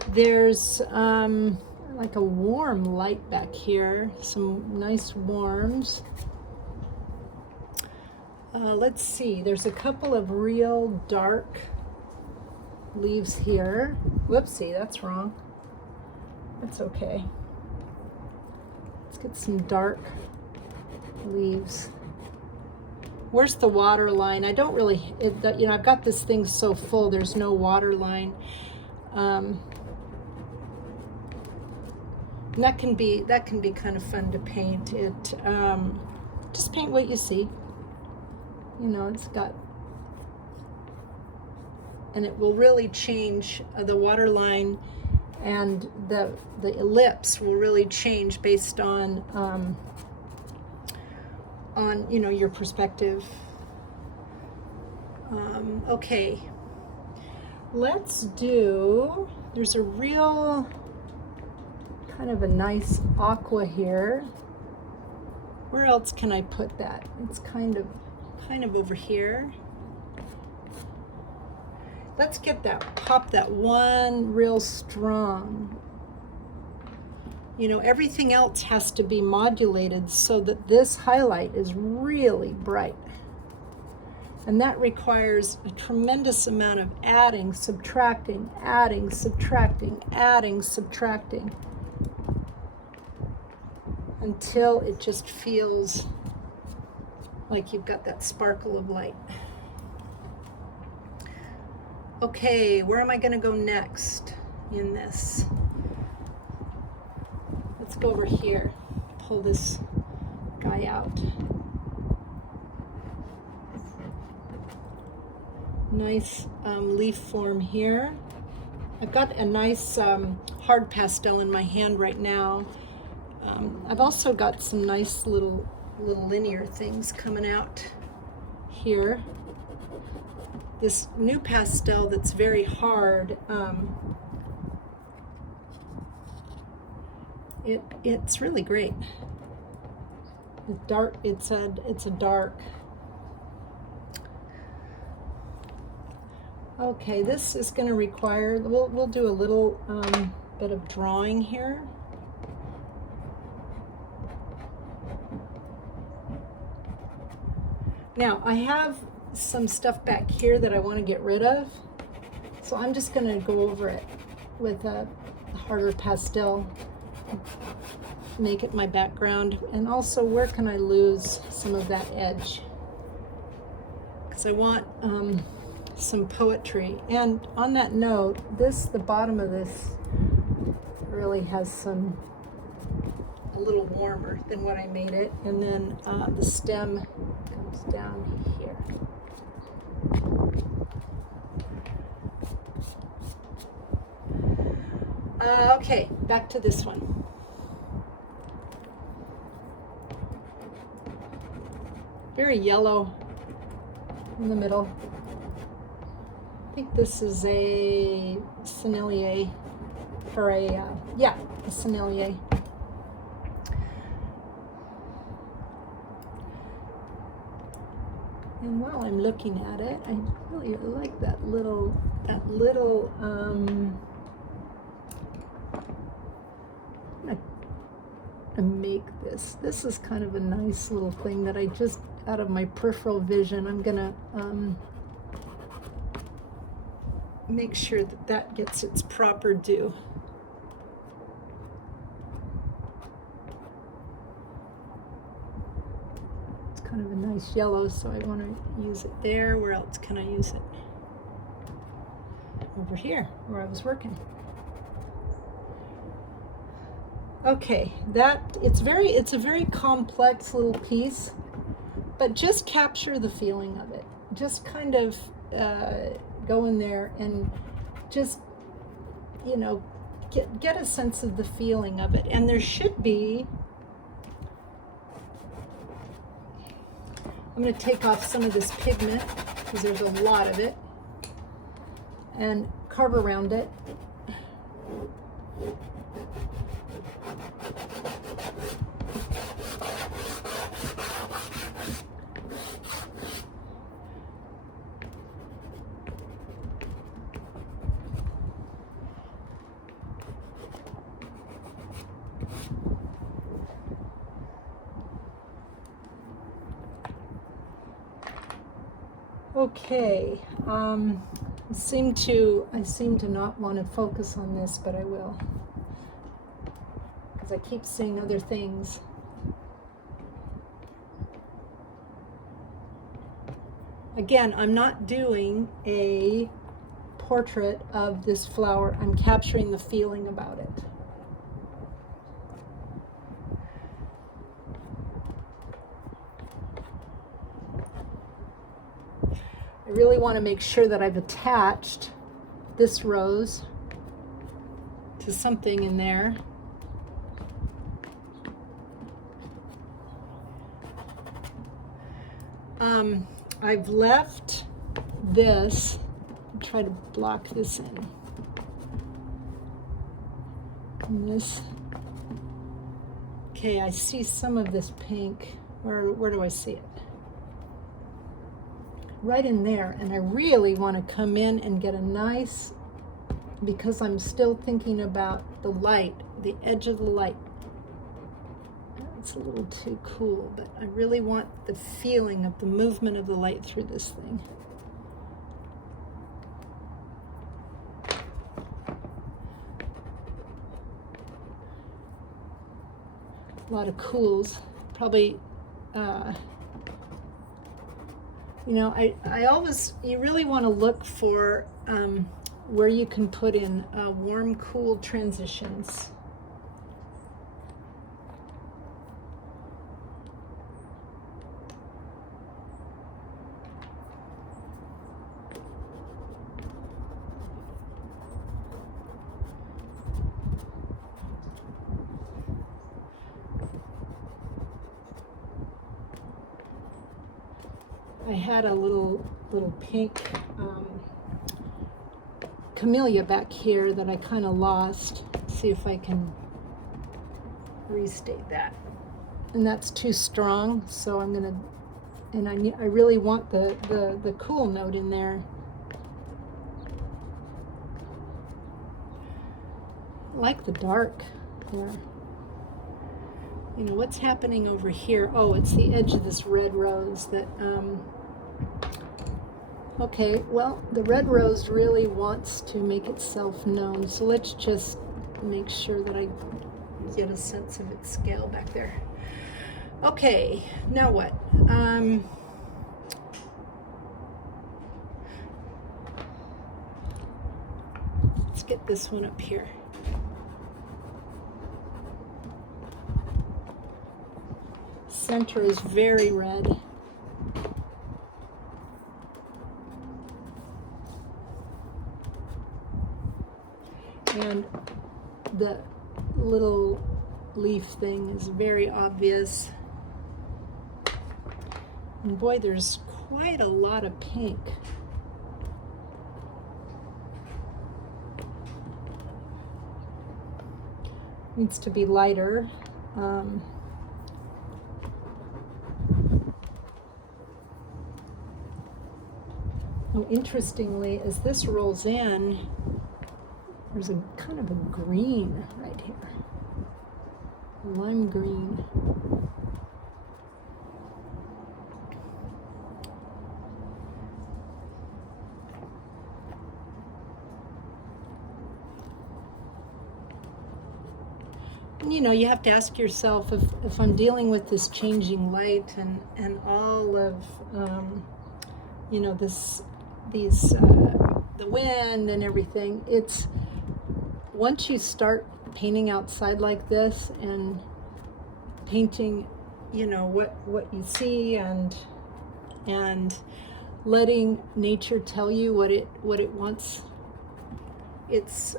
There's like a warm light back here, some nice warms. Let's see, there's a couple of real dark leaves here. Whoopsie, that's wrong. That's okay. Let's get some dark leaves. Where's the water line? I don't really, you know, I've got this thing so full, there's no water line. And that can be kind of fun to paint. Just paint what you see. You know, it's got, and it will really change the water line, and the ellipse will really change based on you know, your perspective. Okay, let's do, there's a real kind of a nice aqua here. Where else can I put that? It's kind of over here. Let's get that, pop that one real strong. You know, everything else has to be modulated so that this highlight is really bright. And that requires a tremendous amount of adding, subtracting, adding, subtracting, adding, subtracting, until it just feels like you've got that sparkle of light. Okay, where am I going to go next in this? Let's go over here. Pull this guy out. Nice leaf form here. I've got a nice hard pastel in my hand right now. I've also got some nice little linear things coming out here. This new pastel that's very hard, it's really great. It's dark. It's a dark. Okay, this is going to require, we'll do a little bit of drawing here. Now, I have some stuff back here that I want to get rid of, so I'm just going to go over it with a harder pastel, make it my background. And also, where can I lose some of that edge? Because I want some poetry. And on that note, the bottom of this really has a little warmer than what I made it. And then the stem comes down here. Okay, back to this one. Very yellow in the middle. I think this is a Sennelier, or a Sennelier. And while I'm looking at it, I really like that little I make this. This is kind of a nice little thing that I just, out of my peripheral vision, I'm gonna make sure that gets its proper due. It's kind of a nice yellow, so I want to use it there. Where else can I use it? Over here, where I was working. Okay, it's a very complex little piece, but just capture the feeling of it. Just kind of go in there and just, you know, get a sense of the feeling of it. And there should be, I'm going to take off some of this pigment because there's a lot of it, and carve around it. Okay, I seem to not want to focus on this, but I will, because I keep seeing other things. Again, I'm not doing a portrait of this flower. I'm capturing the feeling about it. I really want to make sure that I've attached this rose to something in there. I've left this, try to block this in. And this, okay, I see some of this pink. Where do I see it? Right in there, and I really want to come in and get a nice, because I'm still thinking about the light, the edge of the light. It's a little too cool, but I really want the feeling of the movement of the light through this thing. A lot of cools, probably. You know, I always, you really want to look for where you can put in warm, cool transitions. I had a little pink camellia back here that I kind of lost. See if I can restate that. And that's too strong, so I'm gonna, and I really want the cool note in there. I like the dark there. You know, what's happening over here? Oh, it's the edge of this red rose that, okay, well, the red rose really wants to make itself known. So let's just make sure that I get a sense of its scale back there. Okay, now what? Let's get this one up here. Center is very red. And the little leaf thing is very obvious. And boy, there's quite a lot of pink. Needs to be lighter. Oh, interestingly, as this rolls in, there's a kind of a green right here, a lime green. And, you know, you have to ask yourself if I'm dealing with this changing light and all of, you know, the wind and everything, it's, once you start painting outside like this and painting, you know, what you see and letting nature tell you what it wants, it's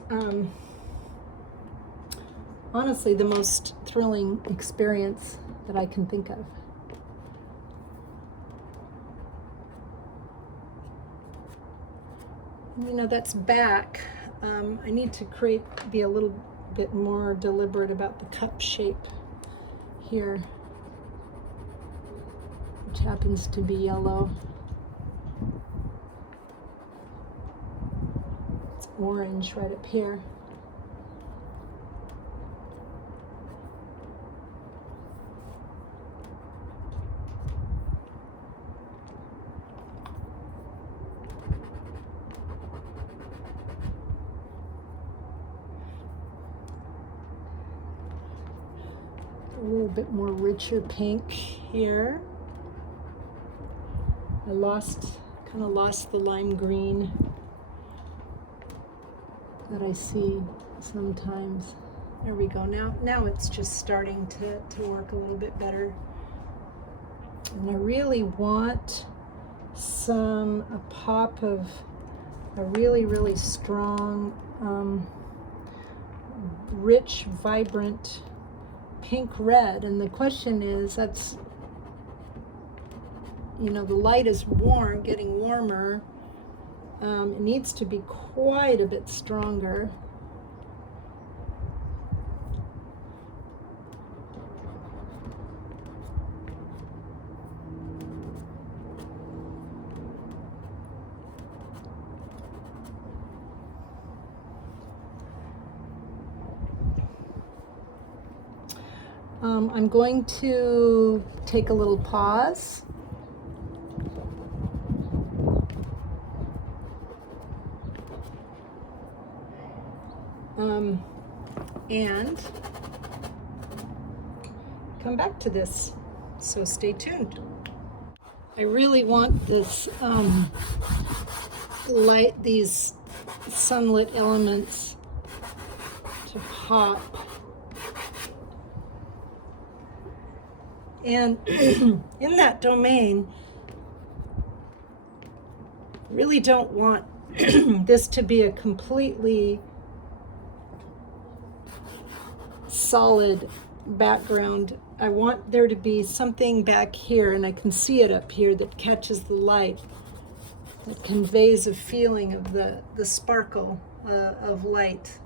honestly the most thrilling experience that I can think of. You know, that's back. I need to be a little bit more deliberate about the cup shape here, which happens to be yellow. It's orange right up here. little bit more richer pink here. I kind of lost the lime green that I see sometimes. There we go. Now it's just starting to work a little bit better. And I really want a pop of a really, really strong, rich, vibrant pink red. And the question is, that's, you know, the light is getting warmer. It needs to be quite a bit stronger. I'm going to take a little pause. And come back to this, so stay tuned. I really want this these sunlit elements to pop. And in that domain, really don't want this to be a completely solid background. I want there to be something back here, and I can see it up here, that catches the light, that conveys a feeling of the sparkle of light.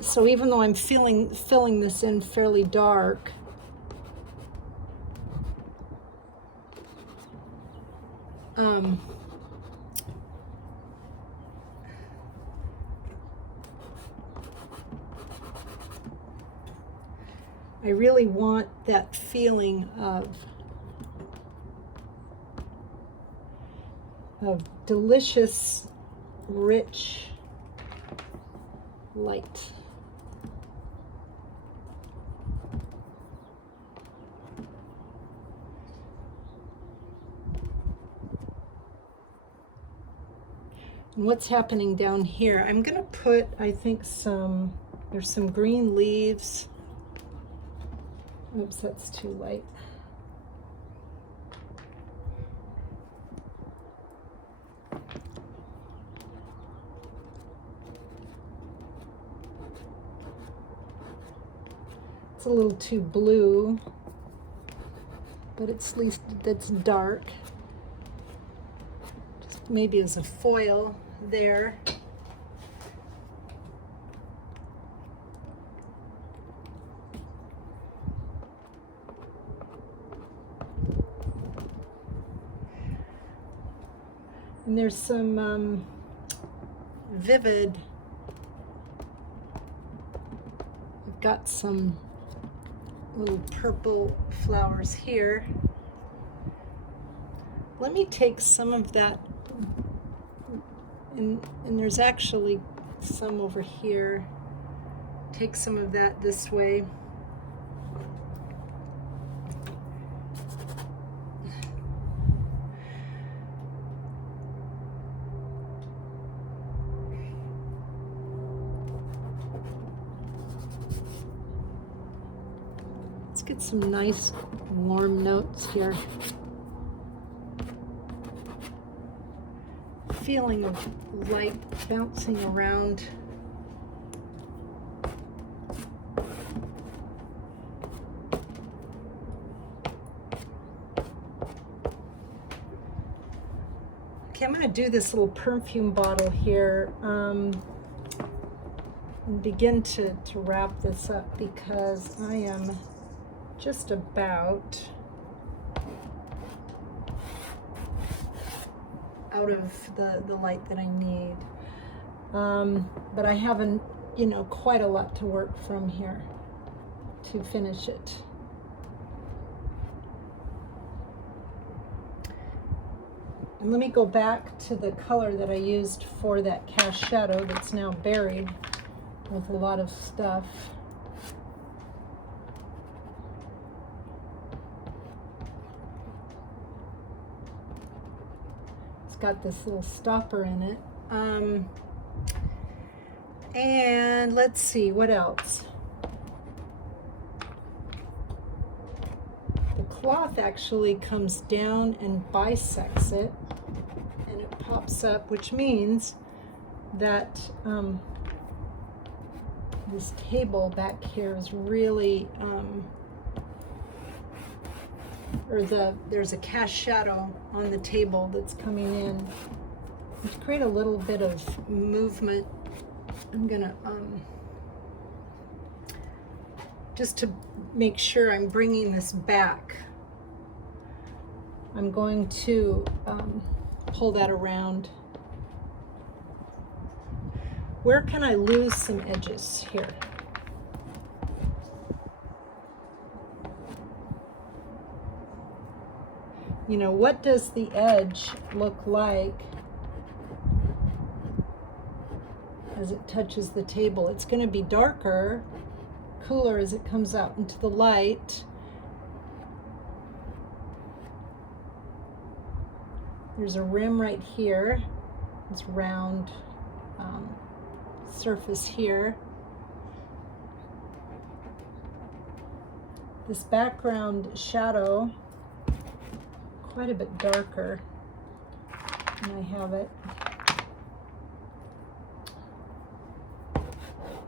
So even though I'm filling this in fairly dark, I really want that feeling of delicious, rich light. And what's happening down here, I'm going to put, I think, there's some green leaves. Oops, that's too light. It's a little too blue, but at least that's dark. Just maybe as a foil there. And there's some vivid, I've got some little purple flowers here. Let me take some of that, and there's actually some over here. Take some of that this way. Let's get some nice warm notes here. Feeling of light bouncing around. Okay, I'm going to do this little perfume bottle here and begin to wrap this up, because I am just about out of the light that I need. But I haven't, quite a lot to work from here to finish it. And let me go back to the color that I used for that cast shadow that's now buried with a lot of stuff. It's got this little stopper in it. And let's see, what else? The cloth actually comes down and bisects it, and it pops up, which means that this table back here is really, there's a cast shadow on the table that's coming in. To create a little bit of movement, I'm gonna, just to make sure I'm bringing this back, I'm going to pull that around. Where can I lose some edges here? You know, what does the edge look like as it touches the table? It's going to be darker, cooler as it comes out into the light. There's a rim right here. It's round surface here. This background shadow, quite a bit darker, and I have it.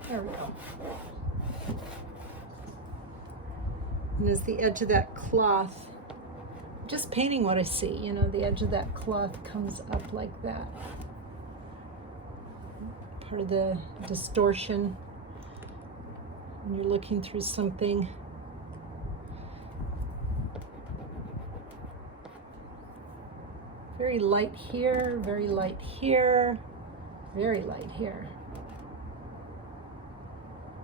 There we go. And as the edge of that cloth, just painting what I see, you know, the edge of that cloth comes up like that. Part of the distortion when you're looking through something. Very light here, very light here, very light here.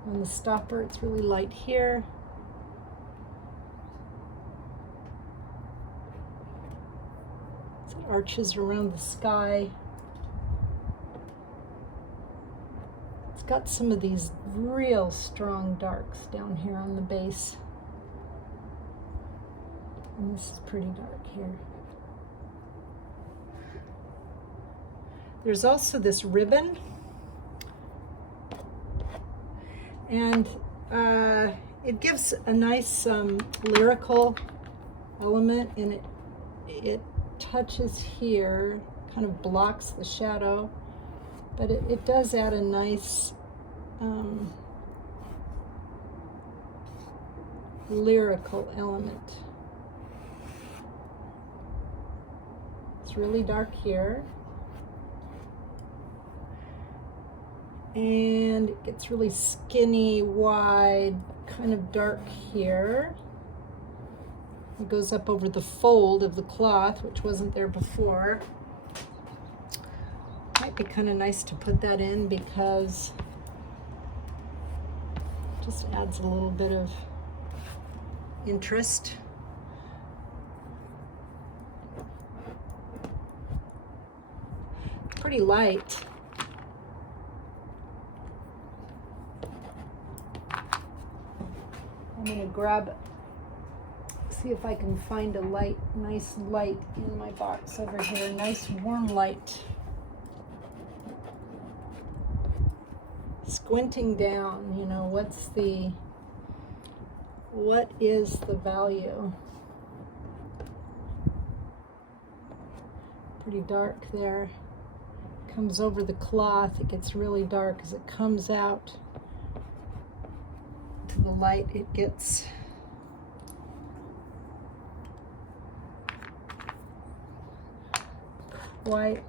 On the stopper, it's really light here. So it arches around the sky. It's got some of these real strong darks down here on the base. And this is pretty dark here. There's also this ribbon, and it gives a nice lyrical element, and it touches here, kind of blocks the shadow, but it does add a nice lyrical element. It's really dark here. And it gets really skinny, wide, kind of dark here. It goes up over the fold of the cloth, which wasn't there before. Might be kind of nice to put that in because it just adds a little bit of interest. It's pretty light. I'm going to grab, see if I can find a light, nice light in my box over here, nice warm light. Squinting down, you know, what is the value? Pretty dark there. Comes over the cloth, it gets really dark as it comes out to the light. It gets quite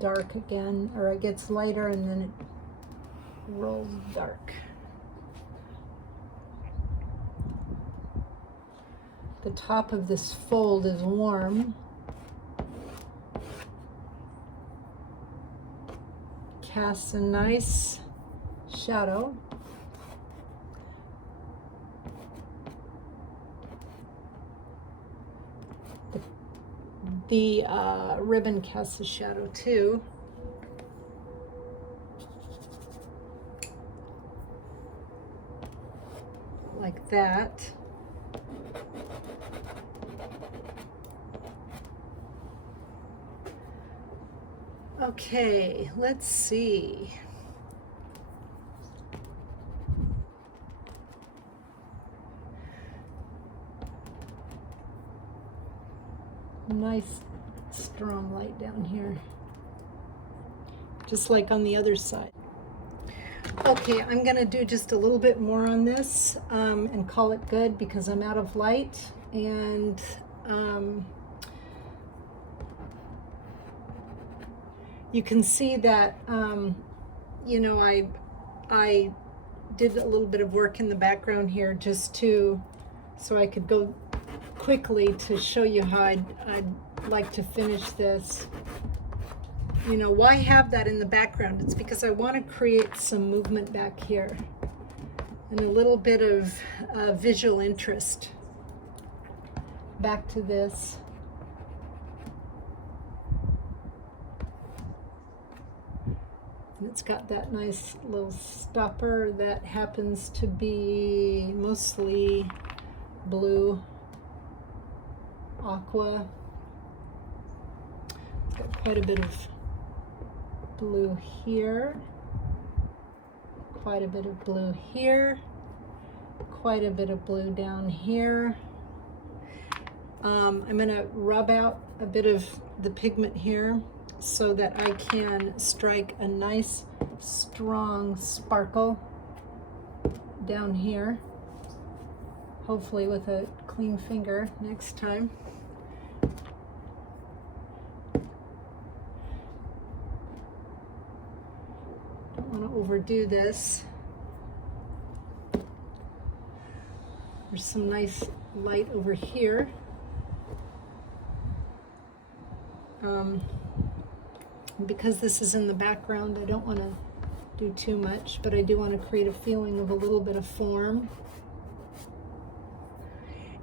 dark again, or it gets lighter and then it rolls dark. The top of this fold is warm. Casts a nice shadow. The ribbon casts a shadow too. Like that. Okay, let's see. Nice strong light down here, just like on the other side. Okay, I'm gonna do just a little bit more on this and call it good because I'm out of light. And you can see that you know, I did a little bit of work in the background here just to, so I could go quickly to show you how I'd like to finish this. You know, why have that in the background? It's because I want to create some movement back here and a little bit of visual interest. Back to this. And it's got that nice little stopper that happens to be mostly blue, aqua. It's got quite a bit of blue here, quite a bit of blue here, quite a bit of blue down here. I'm going to rub out a bit of the pigment here so that I can strike a nice strong sparkle down here, hopefully with a clean finger next time. Don't want to overdo this. There's some nice light over here. Because this is in the background, I don't want to do too much, but I do want to create a feeling of a little bit of form.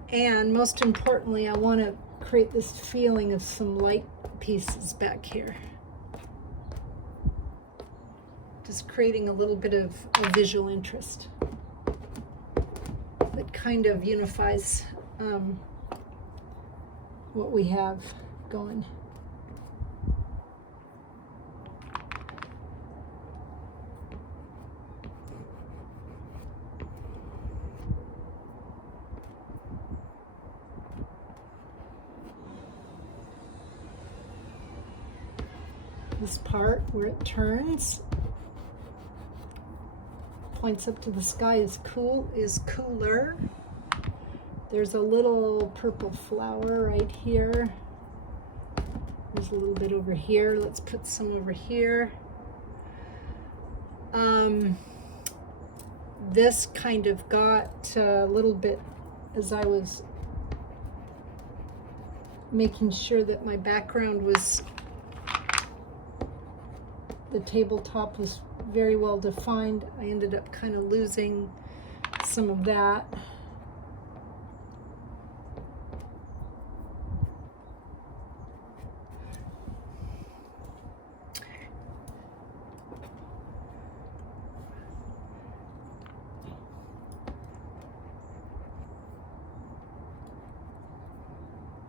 And most importantly, I want to create this feeling of some light pieces back here. Just creating a little bit of visual interest that kind of unifies what we have going. This part where it turns, points up to the sky is cooler. There's a little purple flower right here. There's a little bit over here. Let's put some over here. This kind of got a little bit, as I was making sure that my background was, the tabletop was very well defined. I ended up kind of losing some of that.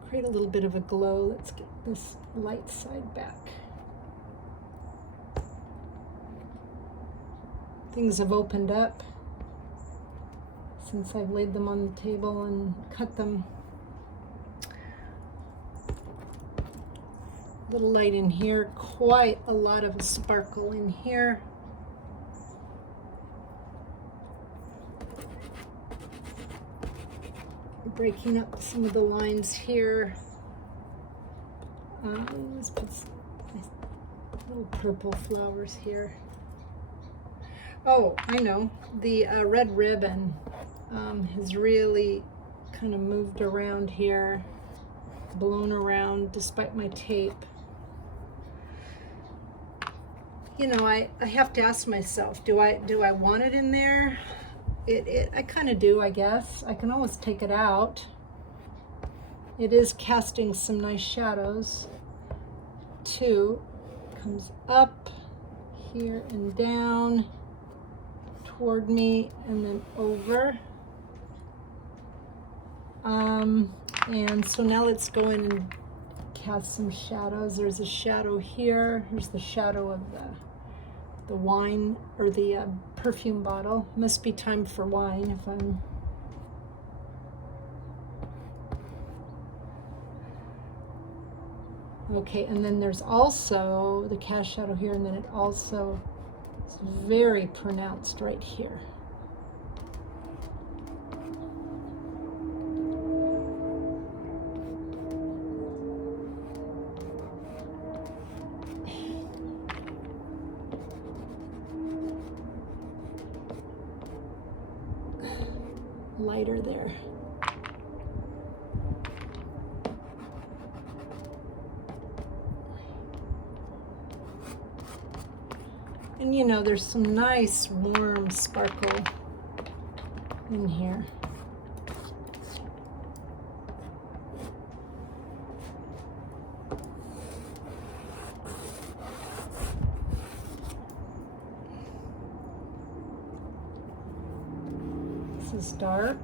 Create a little bit of a glow. Let's get this light side back. Things have opened up since I've laid them on the table and cut them. Little light in here, quite a lot of a sparkle in here. Breaking up some of the lines here. Let's put some little purple flowers here. Oh, I know, the red ribbon has really kind of moved around here, blown around despite my tape. You know, I have to ask myself, do I want it in there? I kind of do, I guess. I can always take it out. It is casting some nice shadows too. Comes up here and down toward me and then over. And so now let's go in and cast some shadows. There's a shadow here. Here's the shadow of the wine or the perfume bottle. Must be time for wine if I'm... Okay, and then there's also the cast shadow here, and then it also is very pronounced right here. Lighter there. And you know, there's some nice warm sparkle in here. This is dark.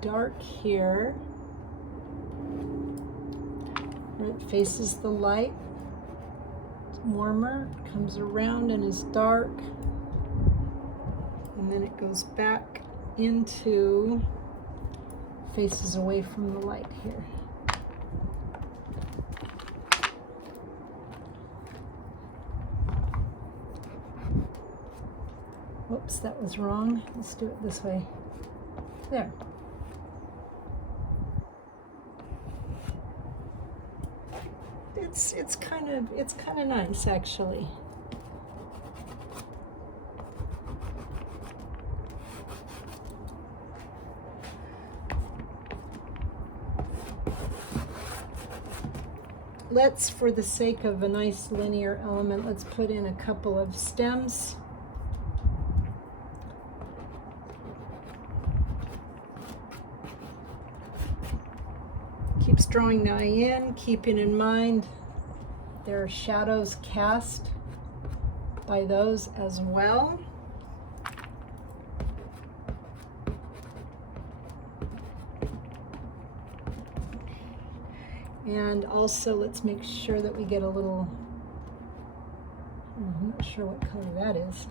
Dark here. Where it faces the light. Warmer, comes around and is dark, and then it goes back into, faces away from the light here. Whoops, that was wrong. Let's do it this way. There. It's kind of nice actually. Let's, for the sake of a nice linear element, let's put in a couple of stems. Keeps drawing the eye in, keeping in mind there are shadows cast by those as well. And also let's make sure that we get a little, I'm not sure what color that is.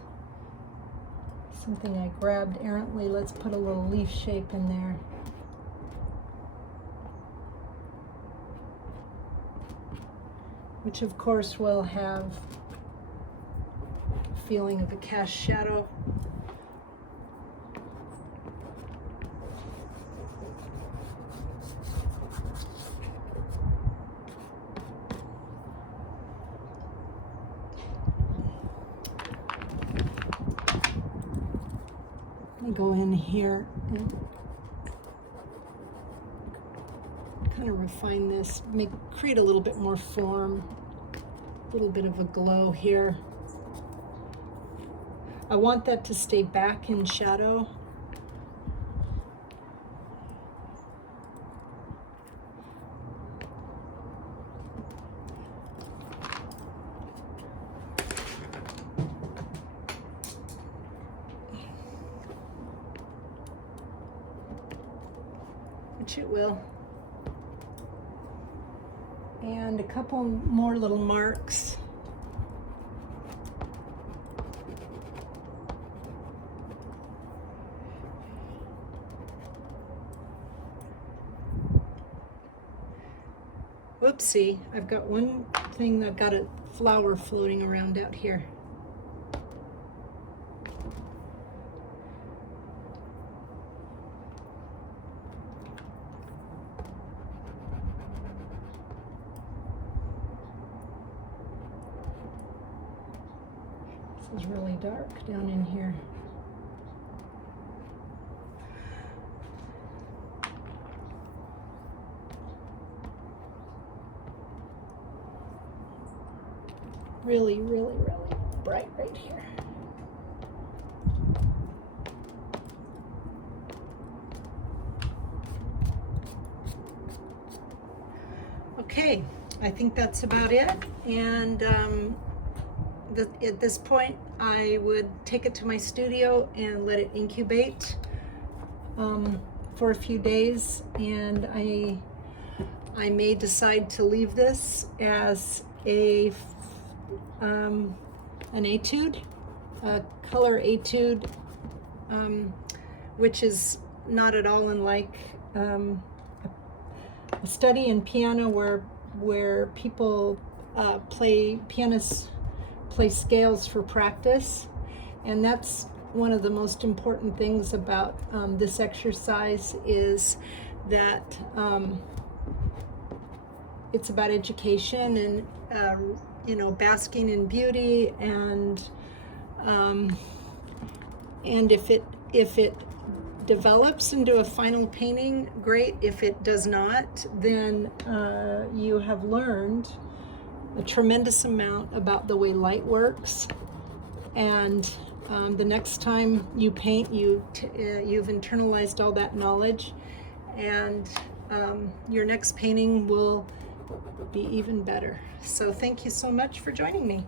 Something I grabbed errantly. Let's put a little leaf shape in there. Which of course will have a feeling of a cast shadow. Let me go in here and kind of refine this, create a little bit more form, a little bit of a glow here. I want that to stay back in shadow. Which it will. And a couple more little marks. Whoopsie, I've got one thing, I've got a flower floating around out here. This is really dark down in here. Really, really, really bright right here. I think that's about it. And at this point, I would take it to my studio and let it incubate for a few days. And I may decide to leave this as an etude, a color etude, which is not at all unlike a study in piano where people pianists play scales for practice. And that's one of the most important things about this exercise, is that it's about education and basking in beauty, and if it develops into a final painting, great. If it does not, then you have learned a tremendous amount about the way light works, and the next time you paint, you've internalized all that knowledge, and your next painting will be even better. So thank you so much for joining me.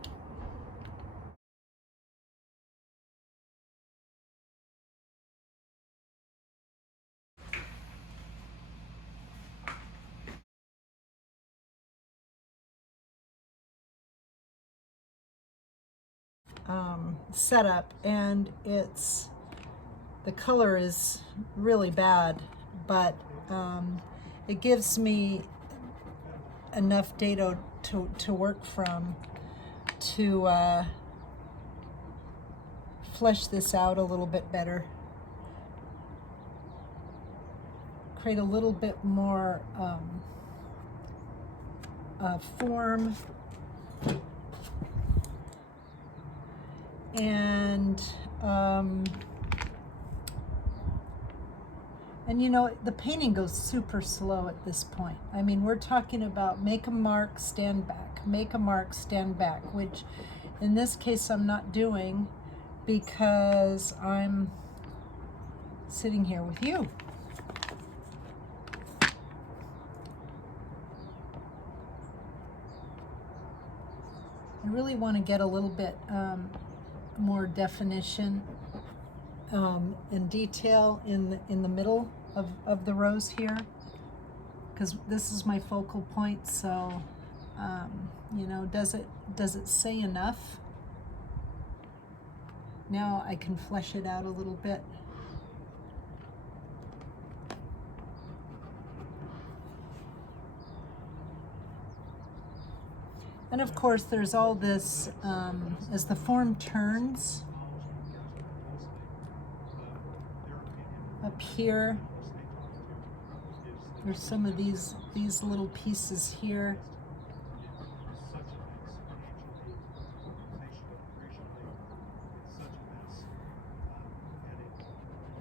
Setup, and the color is really bad, but it gives me enough data to work from to flesh this out a little bit better, create a little bit more form, and the painting goes super slow at this point. I mean, we're talking about make a mark, stand back, make a mark, stand back, which in this case I'm not doing because I'm sitting here with you. I really want to get a little bit more definition and detail in the middle of the rose here, because this is my focal point. So does it say enough? Now I can flesh it out a little bit. And of course, there's all this, as the form turns up here, there's some of these little pieces here.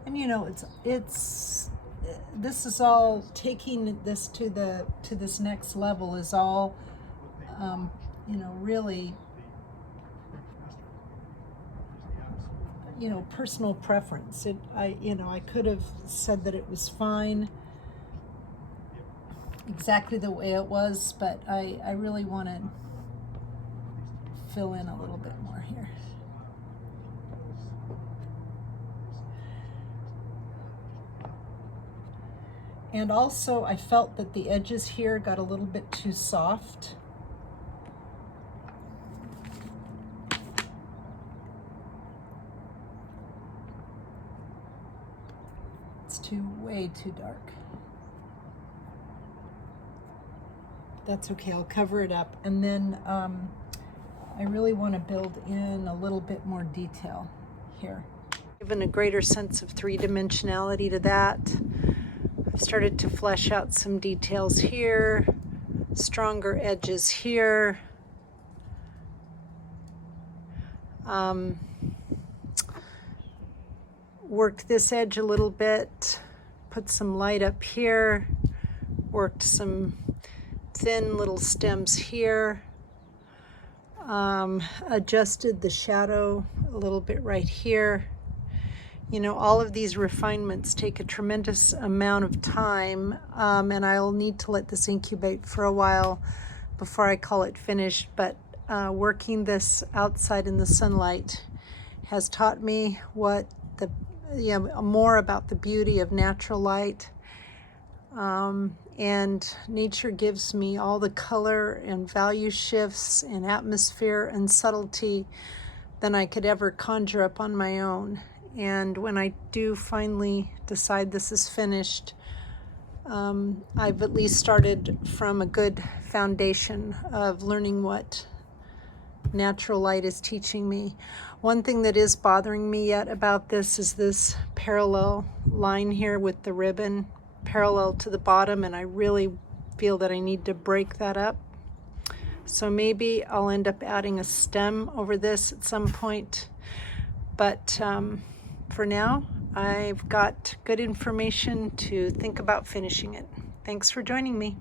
And this is all, taking this to this next level is all really personal preference. I could have said that it was fine exactly the way it was, but I really want to fill in a little bit more here. And also I felt that the edges here got a little bit too soft. It's way too dark. That's okay, I'll cover it up. And then I really want to build in a little bit more detail here. Given a greater sense of three-dimensionality to that. I've started to flesh out some details here, stronger edges here. Worked this edge a little bit, put some light up here, worked some thin little stems here, adjusted the shadow a little bit right here. All of these refinements take a tremendous amount of time, and I'll need to let this incubate for a while before I call it finished, but working this outside in the sunlight has taught me what more about the beauty of natural light. And nature gives me all the color and value shifts and atmosphere and subtlety than I could ever conjure up on my own. And when I do finally decide this is finished, I've at least started from a good foundation of learning what natural light is teaching me. One thing that is bothering me yet about this is this parallel line here with the ribbon parallel to the bottom, and I really feel that I need to break that up. So maybe I'll end up adding a stem over this at some point, but for now I've got good information to think about finishing it. Thanks for joining me.